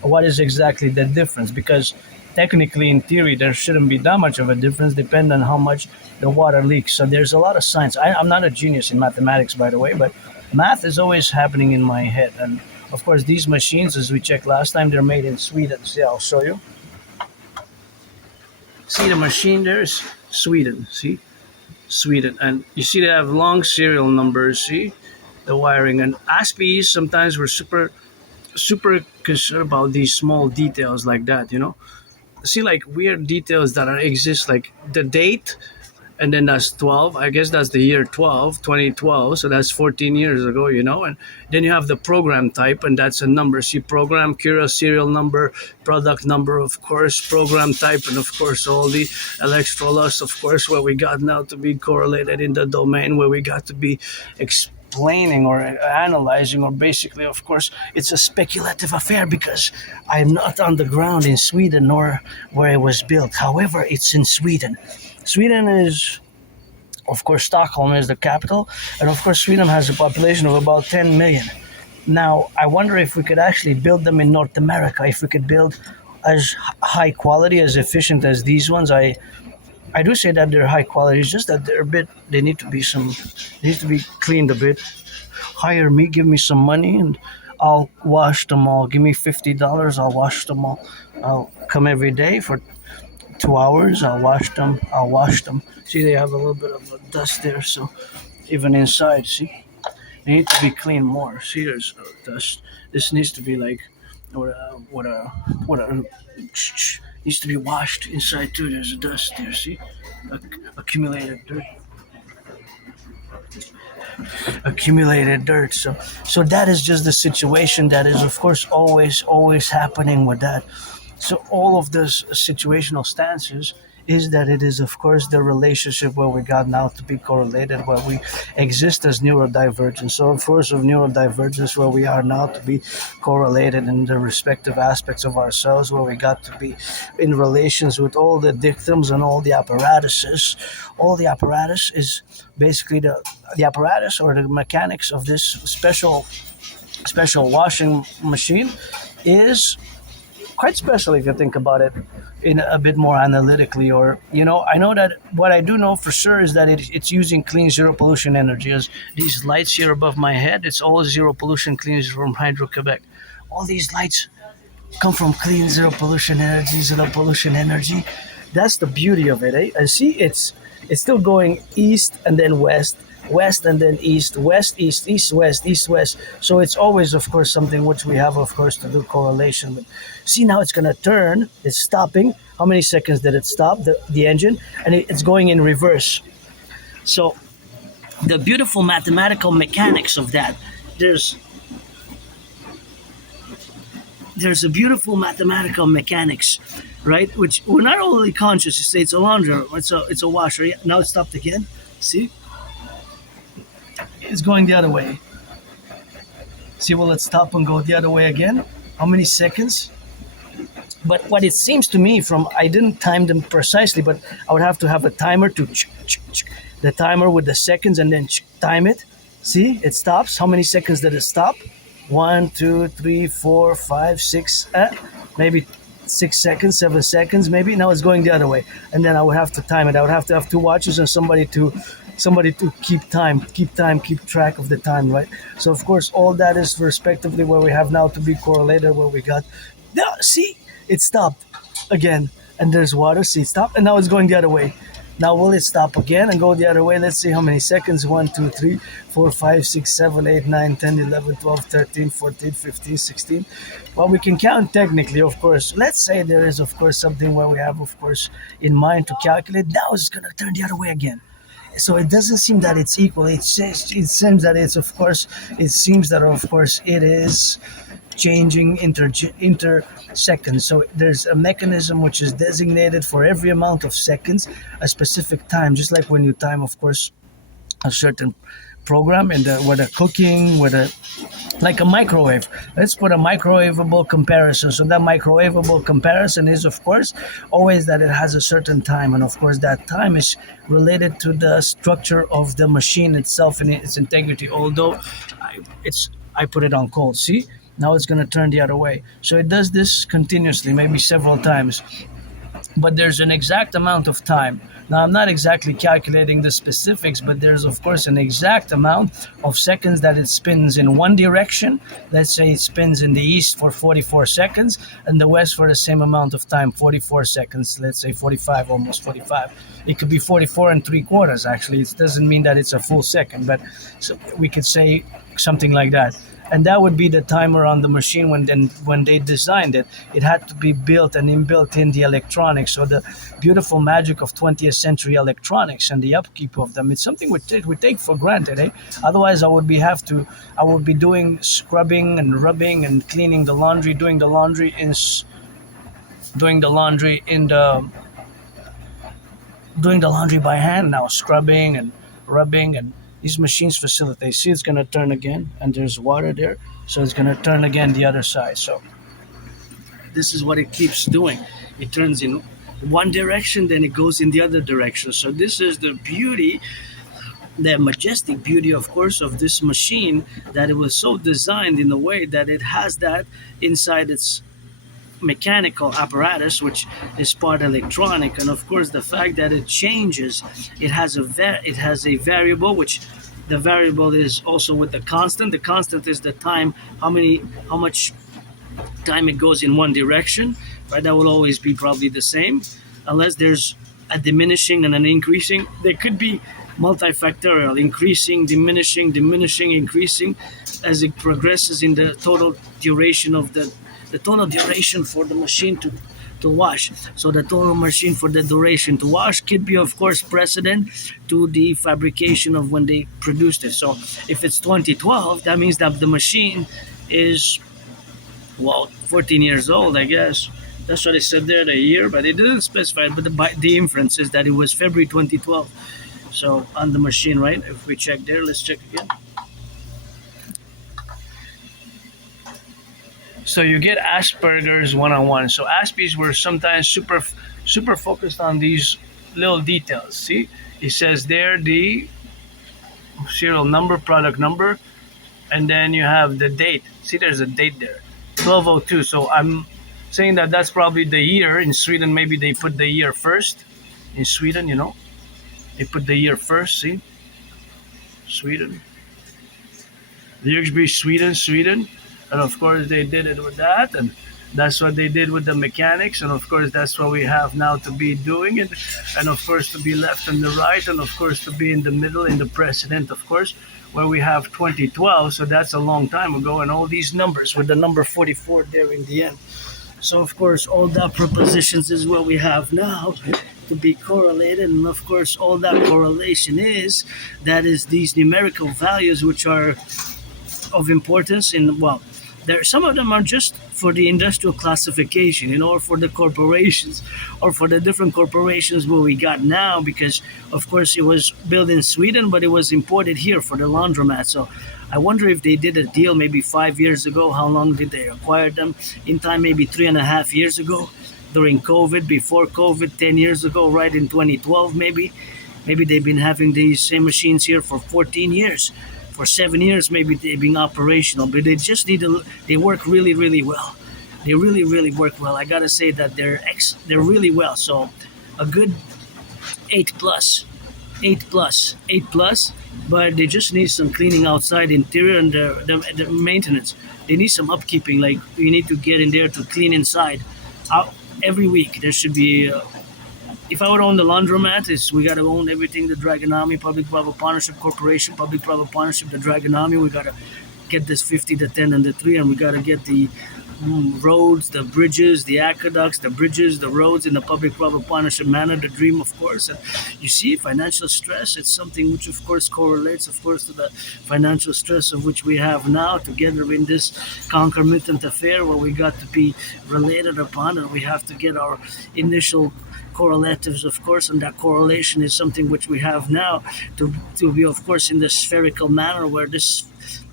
What is exactly the difference? Because technically, in theory, there shouldn't be that much of a difference, depending on how much the water leaks. So there's a lot of science. I'm not a genius in mathematics, by the way, but math is always happening in my head. And of course, these machines, as we checked last time, they're made in Sweden. See, I'll show you. See the machine there is Sweden. See, Sweden, and you see they have long serial numbers. See the wiring, and Aspies sometimes we're super concerned about these small details like that. See, like weird details that exist, like the date, and then that's 12. I guess that's the year 2012. So that's 14 years ago, and then you have the program type, and that's a number. See, program, Kira, serial number, product number, of course, program type, and of course, all the electrolytes, of course, where we got now to be correlated in the domain, where we got to be explaining or analyzing, or basically, of course, it's a speculative affair because I'm not on the ground in Sweden nor where it was built. However, it's in Sweden. Sweden is, of course, Stockholm is the capital, and of course, Sweden has a population of about 10 million. Now, I wonder if we could actually build them in North America, if we could build as high quality, as efficient as these ones. I do say that they're high quality, it's just that they need to be cleaned a bit. Hire me, give me some money, and I'll wash them all. Give me $50, I'll wash them all. I'll come every day for 2 hours, I'll wash them. See, they have a little bit of dust there, so even inside, see, they need to be cleaned more. See, there's dust. This needs to be like, needs to be washed inside too. There's a dust there, see, accumulated dirt. So that is just the situation that is, of course, always happening with that. So all of those situational stances is that it is, of course, the relationship where we got now to be correlated, where we exist as neurodivergent. So, of course, of neurodivergence, where we are now to be correlated in the respective aspects of ourselves, where we got to be in relations with all the dictums and all the apparatuses. All the apparatus is basically the apparatus or the mechanics of this special washing machine is quite special if you think about it in a bit more analytically. Or I know that what I do know for sure is that it's using clean zero pollution energy. As these lights here above my head, it's all zero pollution, clean from Hydro-Quebec. All these lights come from clean zero pollution energy. That's the beauty of it, eh? And see, it's still going east and then west west and then east, west, east, east, west, east, west. So it's always, of course, something which we have, of course, to do correlation with. See, now it's going to turn. It's stopping. How many seconds did it stop, the engine? And it's going in reverse. So the beautiful mathematical mechanics of that, there's there's a beautiful mathematical mechanics, right? Which we're not only conscious. You say it's a laundry, it's a washer. Yeah, now it stopped again. See, it's going the other way. See, will it stop and go the other way again? How many seconds? But what it seems to me from, I didn't time them precisely, but I would have to have a timer to the timer with the seconds and then time it. See, it stops. How many seconds did it stop? 1, 2, 3, 4, 5, 6, maybe 6 seconds, 7 seconds, maybe. Now it's going the other way, and then I would have to time it. I would have to have two watches and somebody to keep track of the time, right? So of course, all that is respectively where we have now to be correlated. Where we got, now see, it stopped again, and there's water. See, it stopped, and now it's going the other way. Now will it stop again and go the other way? Let's see how many seconds. 1, 2, 3, 4, 5, 6, 7, 8, 9, 10, 11, 12, 13, 14, 15, 16. Well, we can count technically, of course. Let's say there is, of course, something where we have, of course, in mind to calculate. Now it's going to turn the other way again. So it doesn't seem that it's equal. It seems that it's, of course, it seems that, of course, it is changing inter seconds. So there's a mechanism which is designated for every amount of seconds, a specific time, just like when you time, of course, a certain program in the with a cooking, with a like a microwave. Let's put a microwavable comparison. So that microwavable comparison is, of course, always that it has a certain time, and of course that time is related to the structure of the machine itself and its integrity. Although I put it on cold. See, now it's going to turn the other way. So it does this continuously, maybe several times. But there's an exact amount of time. Now, I'm not exactly calculating the specifics, but there's, of course, an exact amount of seconds that it spins in one direction. Let's say it spins in the east for 44 seconds and the west for the same amount of time, 44 seconds, let's say 45, almost 45. It could be 44 and 3/4, actually. It doesn't mean that it's a full second, but so we could say something like that. And that would be the timer on the machine when they designed it. It had to be built and inbuilt in the electronics. So the beautiful magic of 20th century electronics and the upkeep of them, it's something we take for granted. Otherwise, I would be doing scrubbing and rubbing and cleaning the laundry, doing the laundry in doing the laundry by hand now, scrubbing and rubbing, and these machines facilitate. See, it's going to turn again, and there's water there, so it's going to turn again the other side. So this is what it keeps doing. It turns in one direction, then it goes in the other direction. So this is the beauty, the majestic beauty, of course, of this machine, that it was so designed in a way that it has that inside its mechanical apparatus, which is part electronic, and of course the fact that it changes. It has a variable, which the variable is also with the constant. The constant is the time, how much time it goes in one direction, right? That will always be probably the same, unless there's a diminishing and an increasing. There could be multifactorial, increasing, diminishing, increasing, as it progresses in the total duration of the total duration for the machine to wash. So the total machine for the duration to wash could be, of course, precedent to the fabrication of when they produced it. So if it's 2012, that means that the machine is, well, 14 years old, I guess. That's what it said there, the year, but it didn't specify. But the inference is that it was February 2012. So on the machine, right? If we check there, let's check again. So you get Asperger's one-on-one. So Aspies were sometimes super focused on these little details. See, it says there the serial number, product number, and then you have the date. See, there's a date there, 1202. So I'm saying that that's probably the year. In Sweden, maybe they put the year first. In Sweden, they put the year first. See, Sweden. The Sweden. And of course they did it with that, and That's what they did with the mechanics, and of course that's what we have now to be doing it, and of course to be left and the right, and of course to be in the middle in the president, of course, where we have 2012. So that's a long time ago, and all these numbers with the number 44 there in the end. So of course all that propositions is what we have now to be correlated, and of course all that correlation is that is these numerical values which are of importance in, well, there some of them are just for the industrial classification, or for the corporations, or for the different corporations what we got now, because of course it was built in Sweden but it was imported here for the laundromat. So I wonder if they did a deal maybe 5 years ago. How long did they acquire them? In time, maybe 3.5 years ago, during COVID, before COVID, 10 years ago, right in 2012, maybe they've been having these same machines here for 14 years, for 7 years. Maybe they've been operational, but they just need to. They work really, really well. They really, really work well. I gotta say that they're really well. So a good 8 plus, 8 plus, 8 plus. But they just need some cleaning outside, interior, and the maintenance. They need some upkeeping. Like you need to get in there to clean inside. Out every week there should be. If I would own the laundromat, is we gotta own everything. The Dragonomy, Public-Private Partnership Corporation, Public-Private Partnership, the Dragonomy. We gotta get this 50, the 10, and the 3, and we gotta get the roads, the bridges, the aqueducts, the bridges, the roads in the public-private partnership manner, the dream, of course. And you see, financial stress, it's something which, of course, correlates, of course, to the financial stress of which we have now, together in this concomitant affair where we got to be related upon, and we have to get our initial correlatives, of course, and that correlation is something which we have now to be, of course, in the spherical manner where this,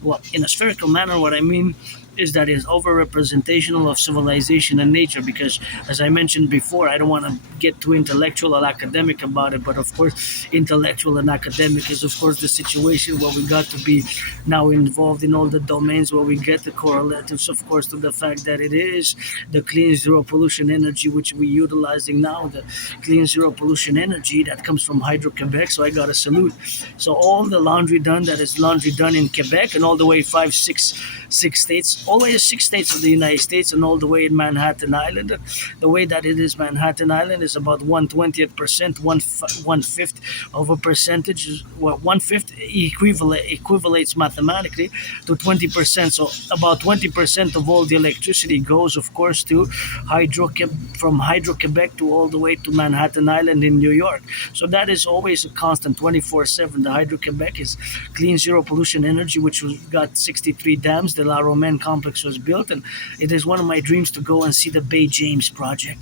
well, in a spherical manner, what I mean is that is over-representational of civilization and nature, because as I mentioned before, I don't want to get too intellectual or academic about it, but of course intellectual and academic is of course the situation where we got to be now involved in all the domains where we get the correlatives, of course, to the fact that it is the clean zero pollution energy which we're utilizing now, the clean zero pollution energy that comes from Hydro-Quebec. So I got to salute. So all the laundry done, that is laundry done in Quebec, and all the way six states, all the way to 6 states of the United States, and all the way in Manhattan Island. The way that it is Manhattan Island is about 1/20%, 1/5 of a percentage. Well, 1/5 equivalates mathematically to 20%. So about 20% of all the electricity goes, of course, to from Hydro-Quebec to all the way to Manhattan Island in New York. So that is always a constant, 24/7. The Hydro-Quebec is clean zero pollution energy, which was got 63 dams. The La Romaine complex was built, and it is one of my dreams to go and see the Bay James project.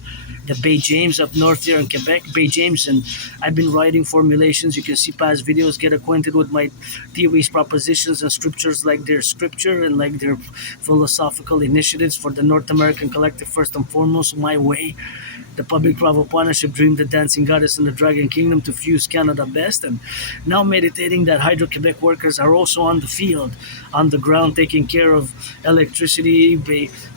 The Bay James up north there in Quebec, Bay James, and I've been writing formulations. You can see past videos, get acquainted with my theories, propositions, and scriptures, like their scripture and like their philosophical initiatives for the North American Collectif, first and foremost, my way. The public-private partnership dream, the dancing goddess and the dragon kingdom to fuse Canada best, and now meditating that Hydro-Quebec workers are also on the field, on the ground, taking care of electricity,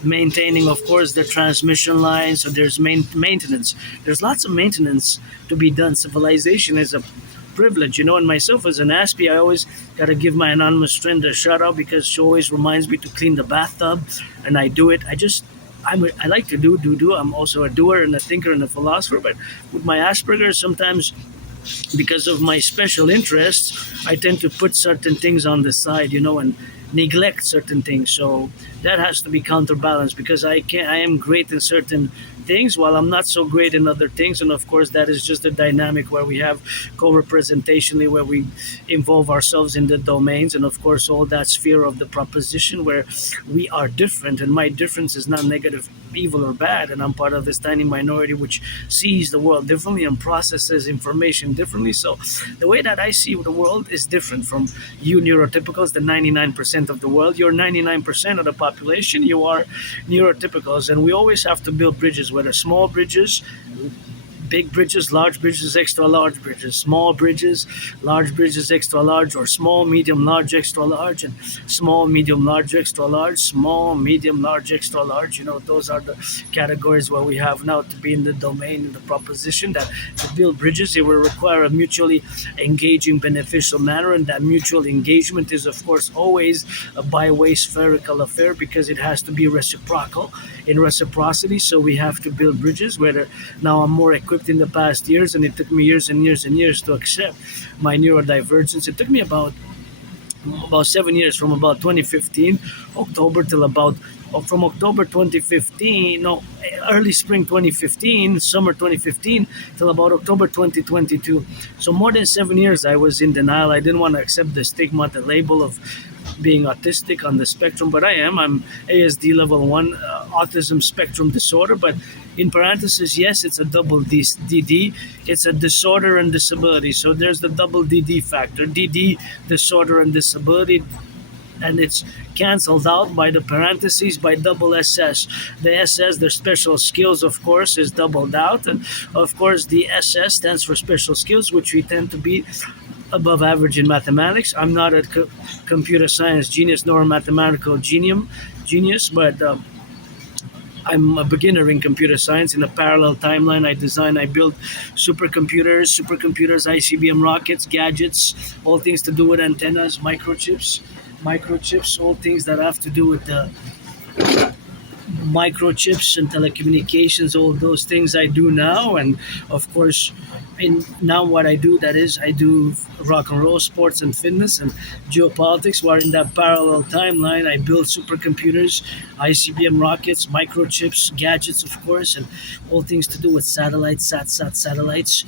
maintaining, of course, the transmission lines. So there's maintenance. There's lots of maintenance to be done. Civilization is a privilege, and myself as an Aspie, I always got to give my anonymous friend a shout out, because she always reminds me to clean the bathtub, and I do it. I like to do. I'm also a doer and a thinker and a philosopher, but with my Asperger's, sometimes because of my special interests, I tend to put certain things on the side, and neglect certain things. So that has to be counterbalanced, because I am great in certain things while I'm not so great in other things. And of course that is just a dynamic where we have co-representationally, where we involve ourselves in the domains, and of course all that sphere of the proposition where we are different, and my difference is not negative, evil, or bad, and I'm part of this tiny minority which sees the world differently and processes information differently. So the way that I see the world is different from you neurotypicals, the 99% of the world. You're 99% of the population. You are neurotypicals, and we always have to build bridges, whether small bridges, big bridges, large bridges, extra large bridges, small bridges, large bridges, extra large, or small, medium, large, extra large, and small, medium, large, extra large, small, medium, large, extra large. Those are the categories where we have now to be in the domain, in the proposition that to build bridges, it will require a mutually engaging, beneficial manner, and that mutual engagement is, of course, always a bi-way spherical affair because it has to be reciprocal in reciprocity. So we have to build bridges. Whether now I'm more equipped in the past years, and it took me years and years and years to accept my neurodivergence. It took me about 7 years, from about 2015 October till about from October 2015, no, early spring 2015, summer 2015, till about October 2022. So more than 7 years I was in denial. I didn't want to accept the stigma, the label of being autistic on the spectrum, but I am. I'm ASD level 1 autism spectrum disorder, but in parentheses, yes, it's a double DD. It's a disorder and disability. So there's the double DD factor, DD, disorder and disability, and it's canceled out by the parentheses by double SS. The SS, their special skills, of course, is doubled out, and of course the SS stands for special skills, which we tend to be above average in mathematics. I'm not a computer science genius nor a mathematical genius, but I'm a beginner in computer science. In a parallel timeline, I build supercomputers, ICBM rockets, gadgets, all things to do with antennas, microchips, all things that have to do with the microchips and telecommunications, all those things I do now. And of course, now what I do, that is, I do rock and roll, sports and fitness, and geopolitics, where in that parallel timeline I build supercomputers, ICBM rockets, microchips, gadgets, of course, and all things to do with satellites, satellites,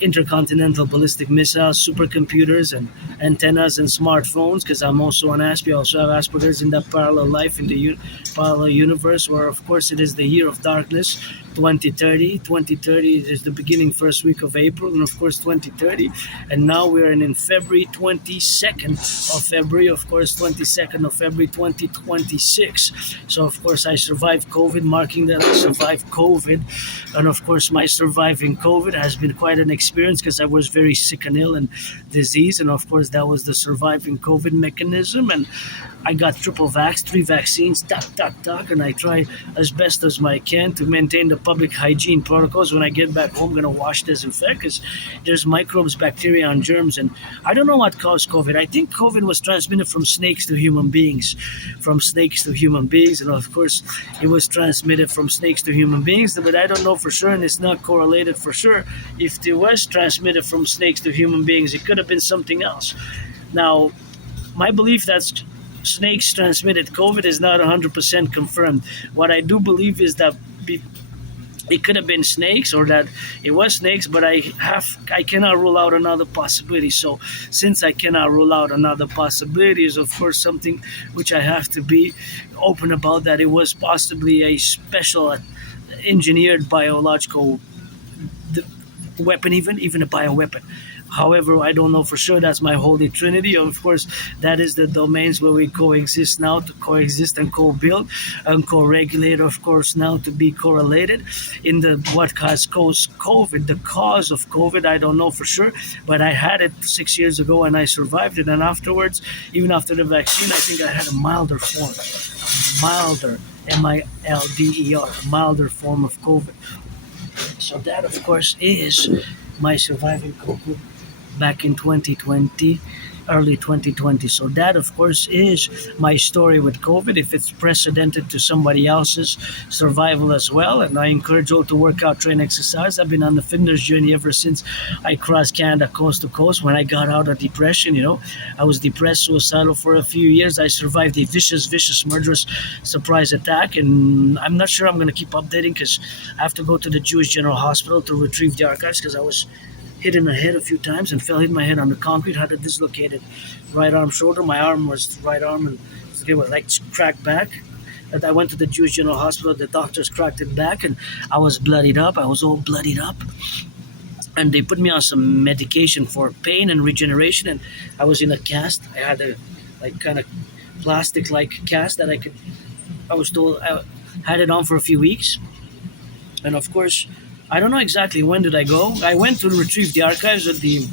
intercontinental ballistic missiles, supercomputers, and antennas and smartphones, because I'm also an Aspie. I also have Asperger's in that parallel life, in the parallel universe, where of course it is the year of darkness, 2030. 2030 is the beginning, first week of April, and of course 2030. And now we're in February, 22nd of February, of course 22nd of February 2026. So of course I survived COVID, marking that I survived COVID. And of course my surviving COVID has been quite an experience, because I was very sick and ill and diseased, and of course that was the surviving COVID mechanism. And I got triple vax, 3 vaccines, and I try as best as I can to maintain the public hygiene protocols. When I get back home, I'm going to wash, disinfect, because there's microbes, bacteria, and germs. And I don't know what caused COVID. I think COVID was transmitted from snakes to human beings, And of course, it was transmitted from snakes to human beings, but I don't know for sure, and it's not correlated for sure. If it was transmitted from snakes to human beings, it could have been something else. Now, my belief that snakes transmitted COVID is not 100% confirmed. What I do believe is that it could have been snakes, or that it was snakes, but I cannot rule out another possibility. So since I cannot rule out another possibility, is of course something which I have to be open about, that it was possibly a special engineered biological weapon, even a bioweapon. However, I don't know for sure. That's my holy trinity. Of course, that is the domains where we coexist now, to coexist and co-build and co-regulate, of course, now to be correlated. In the what caused COVID, the cause of COVID, I don't know for sure, but I had it 6 years ago and I survived it. And afterwards, even after the vaccine, I think I had a milder form, milder, milder form of COVID. So that, of course, is my surviving COVID back in 2020, early 2020. So that, of course, is my story with COVID, if it's precedented to somebody else's survival as well. And I encourage all to work out, train, exercise. I've been on the fitness journey ever since I crossed Canada coast to coast. When I got out of depression, I was depressed, suicidal for a few years. I survived a vicious, murderous surprise attack. And I'm not sure I'm going to keep updating, because I have to go to the Jewish General Hospital to retrieve the archives, because I was hit in the head a few times and hit my head on the concrete, had a dislocated right arm shoulder. My arm was right arm, and it was like cracked back. And I went to the Jewish General Hospital. The doctors cracked it back, and I was bloodied up. I was all bloodied up. And they put me on some medication for pain and regeneration, and I was in a cast. I had a kind of plastic cast that I was told I had it on for a few weeks. And of course, I don't know exactly when did I go. I went to retrieve the archives at the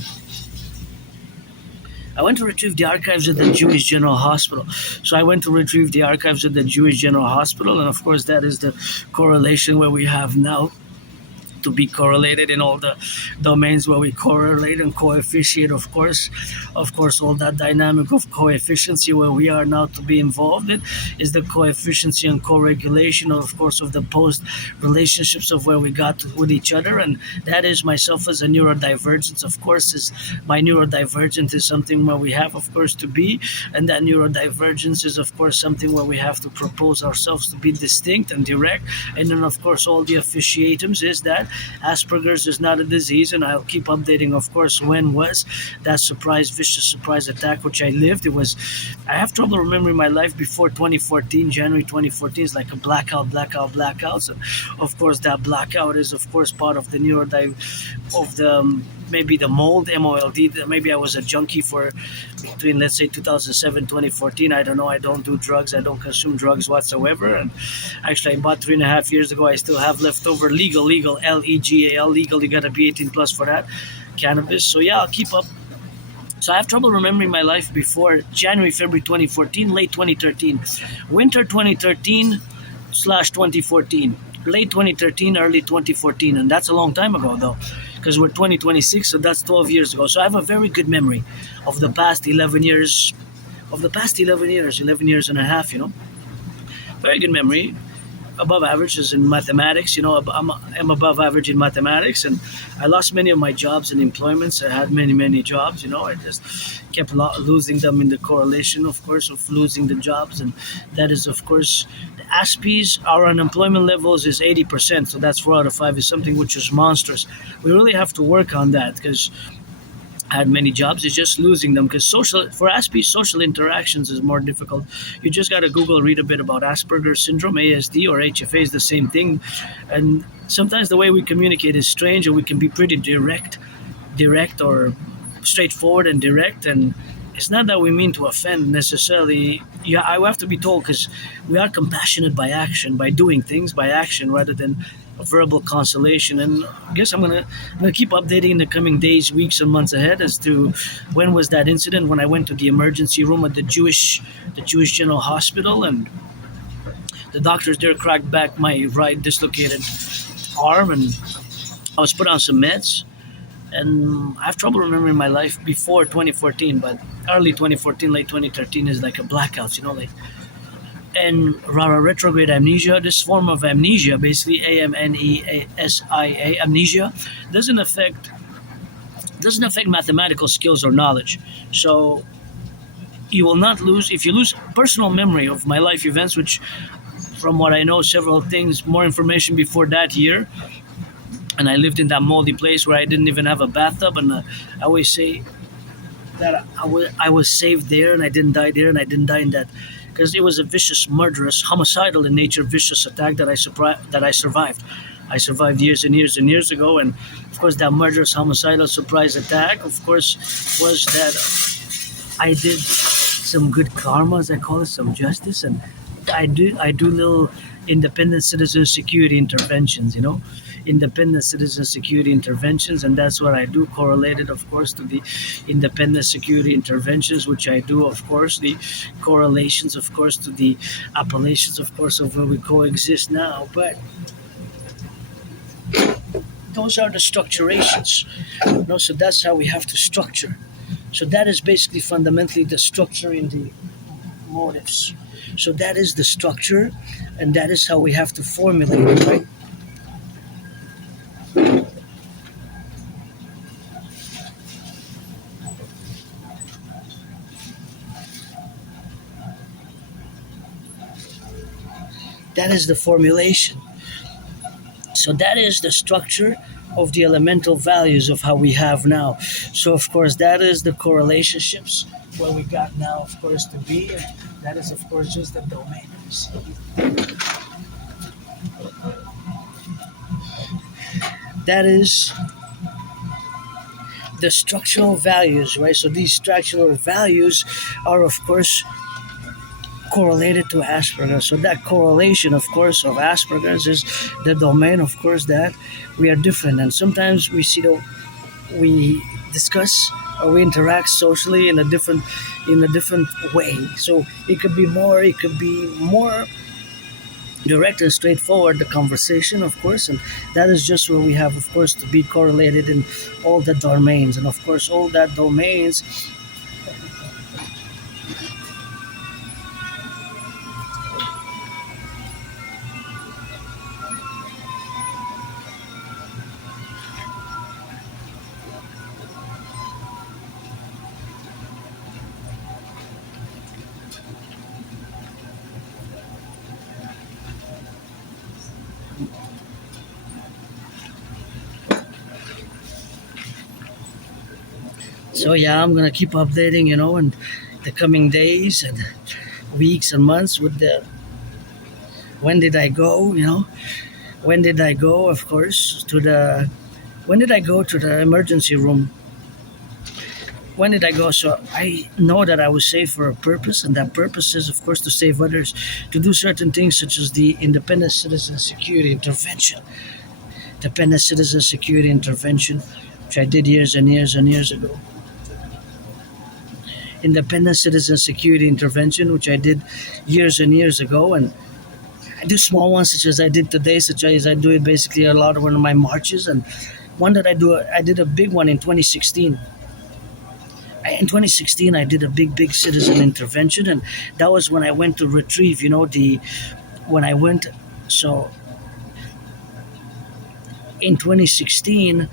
I went to retrieve the archives at the Jewish General Hospital. So I went to retrieve the archives at the Jewish General Hospital, and of course that is the correlation where we have now to be correlated in all the domains where we correlate and coefficient, of course all that dynamic of coefficiency where we are now to be involved in is the coefficiency and co-regulation of course of the post relationships of where we got with each other. And that is myself as a neurodivergence, of course, is my neurodivergence is something where we have of course to be, and that neurodivergence is of course something where we have to propose ourselves to be distinct and direct. And then of course all the officiatums is that Asperger's is not a disease, and I'll keep updating of course when was that vicious surprise attack which I lived. I have trouble remembering my life before 2014. January 2014 is like a blackout. So of course that blackout is of course part of the of the maybe the MOLD. Maybe I was a junkie for between let's say 2007 2014. I don't know. I don't do drugs. I don't consume drugs whatsoever. And actually, about 3.5 years ago, I still have leftover legal legal. You gotta be 18 plus for that cannabis. So yeah, I'll keep up. So I have trouble remembering my life before January, February 2014, late 2013, winter 2013 slash 2014, late 2013, early 2014, and that's a long time ago though, because we're 2026, so that's 12 years ago. So I have a very good memory of the past 11 years, 11 years and a half, very good memory. Above average is in mathematics. I'm above average in mathematics, and I lost many of my jobs and employments. I had many jobs. I just kept losing them in the correlation, of course, of losing the jobs, and that is, of course, the Aspies. Our unemployment levels is 80%, so that's 4 out of 5 is something which is monstrous. We really have to work on that because I had many jobs. It's just losing them because for Aspie, social interactions is more difficult. You just got to Google, read a bit about Asperger's syndrome, ASD or HFA is the same thing. And sometimes the way we communicate is strange, and we can be pretty direct or straightforward and direct. And it's not that we mean to offend necessarily. Yeah, I have to be told because we are compassionate by action, by doing things by action rather than verbal consolation. And I guess I'm gonna keep updating in the coming days, weeks, and months ahead as to when was that incident when I went to the emergency room at the Jewish General Hospital, and the doctors there cracked back my right dislocated arm, and I was put on some meds. And I have trouble remembering my life before 2014, but early 2014, late 2013 is like a blackout, and retrograde amnesia. This form of amnesia, basically AMNESIA, amnesia, doesn't affect mathematical skills or knowledge. So you will not lose if you lose personal memory of my life events, which, from what I know, several things, more information before that year. And I lived in that moldy place where I didn't even have a bathtub, and I always say that I was saved there, and I didn't die there, and I didn't die in that. Because it was a vicious, murderous, homicidal in nature, vicious attack that I survived. I survived years and years and years ago, and of course that murderous, homicidal, surprise attack, of course, was that I did some good karma, as I call it, some justice, and I do little independent citizen security interventions, independent citizen security interventions, and that's what I do, correlated of course to the independent security interventions, which I do, of course, the correlations of course to the appellations of course of where we coexist now. But those are the structurations, so that's how we have to structure. So that is basically fundamentally the structure in the motives. So that is the structure, and that is how we have to formulate it, right? That is the formulation. So that is the structure of the elemental values of how we have now. So of course that is the correlationships where we got now, of course, to be. And that is of course just the domain. That is the structural values, right? So these structural values are of course correlated to Asperger's. So that correlation, of course, of Asperger's is the domain, of course, that we are different, and sometimes we discuss or we interact socially in a different way. So it could be more direct and straightforward, the conversation, of course, and that is just where we have, of course, to be correlated in all the domains, and of course all that domains. So yeah, I'm gonna keep updating, in the coming days and weeks and months with the when did I go, when did I go, of course, to the when did I go to the emergency room? When did I go? So I know that I was saved for a purpose, and that purpose is, of course, to save others, to do certain things such as the independent citizen security intervention, dependent citizen security intervention, which I did years and years and years ago. Independent citizen security intervention, which I did years and years ago, and I do small ones such as I did today, such as I do it basically a lot of one of my marches, and one that I did a big one in 2016. In 2016, I did a big citizen intervention, and that was when I went to retrieve, the when I went. So in 2016,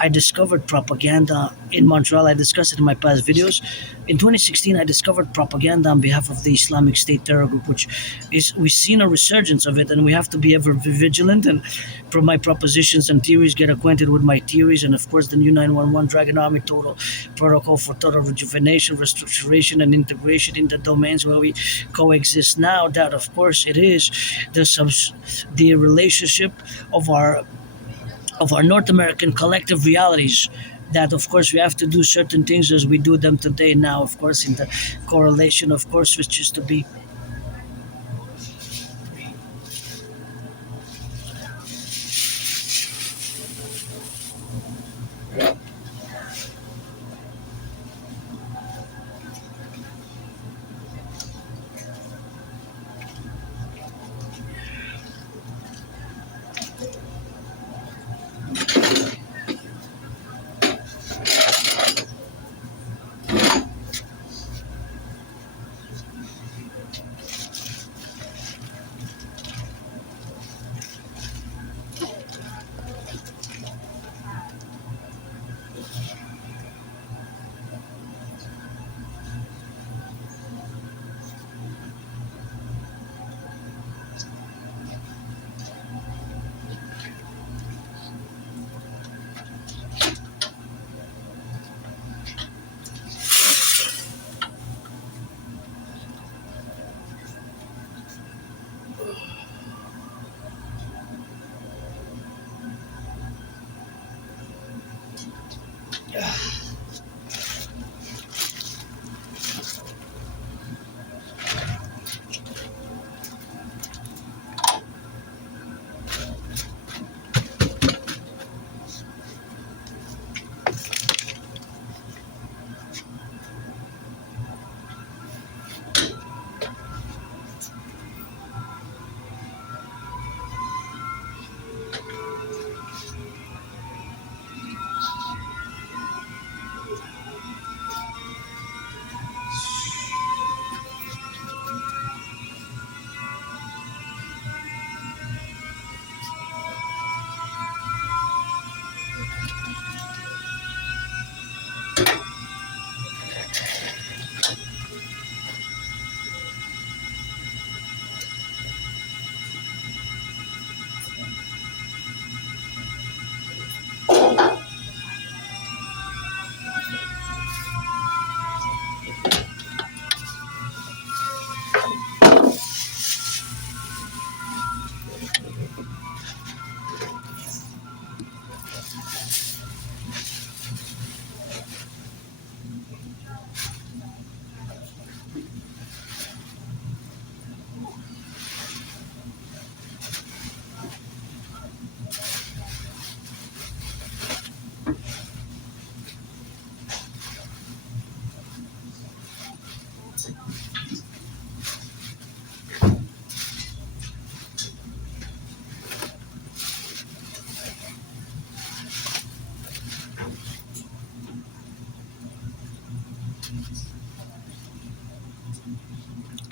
I discovered propaganda in Montreal. I discussed it in my past videos. In 2016, I discovered propaganda on behalf of the Islamic State terror group, which is we've seen a resurgence of it, and we have to be ever vigilant. And from my propositions and theories, get acquainted with my theories, and of course, the new 911 Dragonomic Total Protocol for total rejuvenation, restoration, and integration in the domains where we coexist now. That, of course, it is the relationship of our North American collective realities, that of course we have to do certain things as we do them today now, of course, in the correlation, of course, which is to be.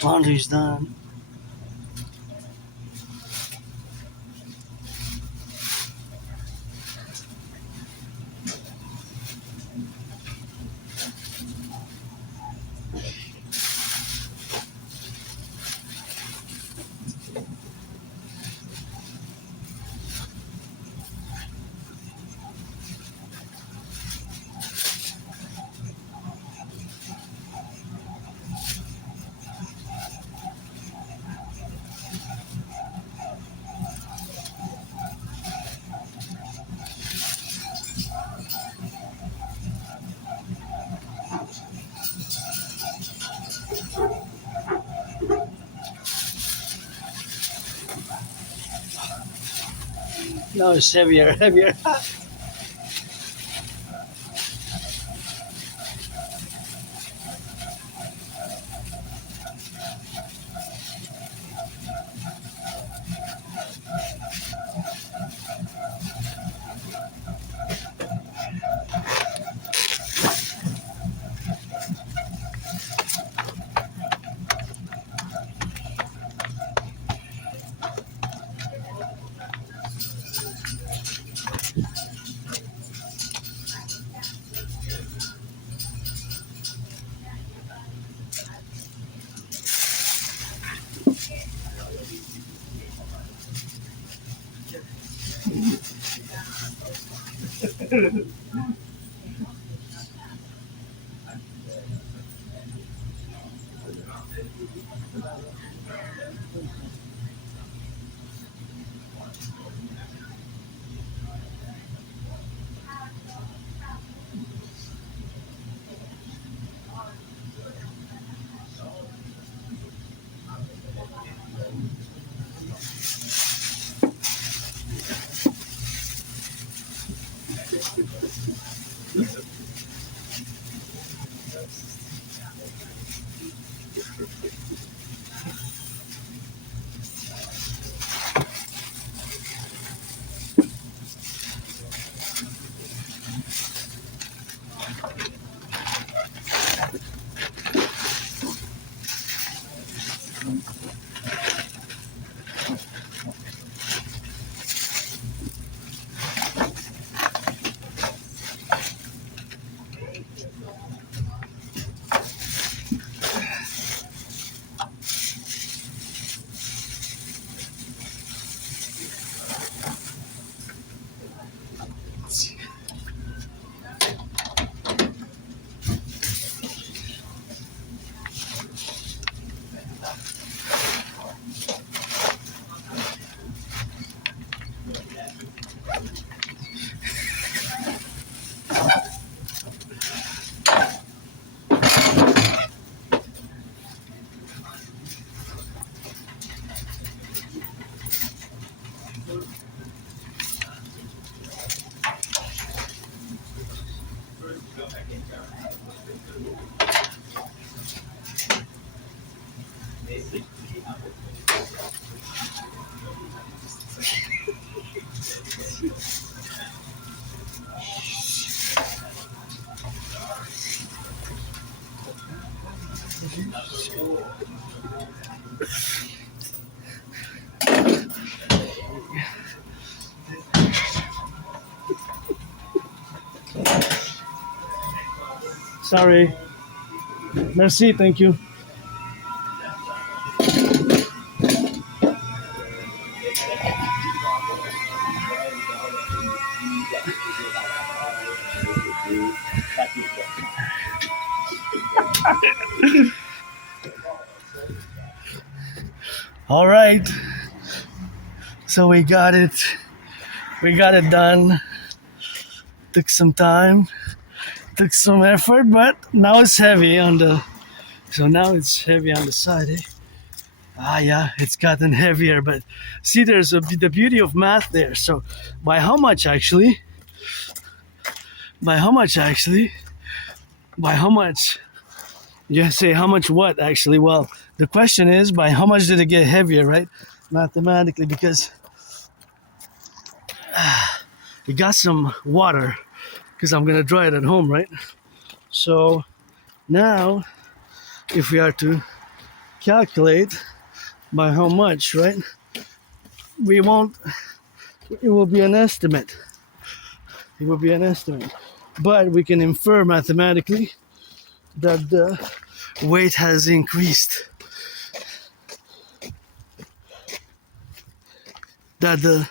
Laundry's done. Now it's heavier, heavier. Sorry. Merci, thank you. All right. So we got it. We got it done. Took some time. Took some effort, but now it's heavy on the. So now it's heavy on the side. Eh? Ah, yeah, it's gotten heavier. But see, there's the beauty of math there. So by how much actually? By how much actually? By how much? You say how much what actually? Well, the question is by how much did it get heavier, right? Mathematically, because you got some water, because I'm gonna dry it at home, right? So now, if we are to calculate by how much, right? We won't, it will be an estimate. It will be an estimate. But we can infer mathematically that the weight has increased. That the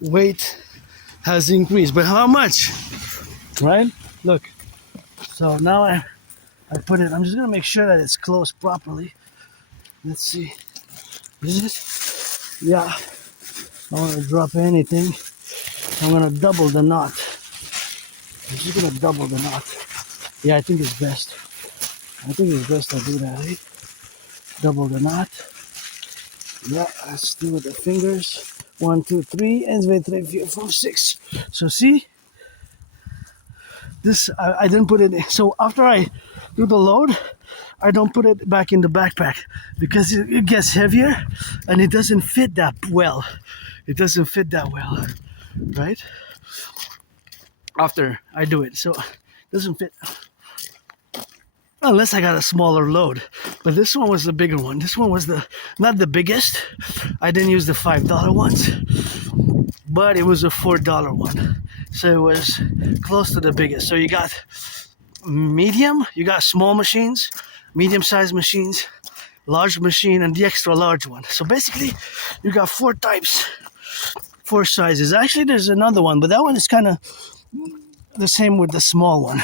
weight has increased. But how much? Right? Look. So now I put it, I'm just gonna make sure that it's closed properly. Let's see. Is it? Yeah. I don't want to drop anything. I'm gonna double the knot. I'm just gonna double the knot. Yeah, I think it's best. I think it's best I do that, eh? Double the knot. Yeah, let's do with the fingers. 1, 2, 3, and 2, 3, 4, 5, 6. So see? This, I didn't put it in. So after I do the load, I don't put it back in the backpack because it gets heavier and it doesn't fit that well. It doesn't fit that well, right? After I do it, so it doesn't fit. Unless I got a smaller load. But this one was the bigger one. This one was not the biggest. I didn't use the $5 ones, but it was a $4 one. So it was close to the biggest. So you got medium, you got small machines, medium-sized machines, large machine, and the extra large one. So basically, you got 4 types, 4 sizes. Actually, there's another one, but that one is kind of the same with the small one.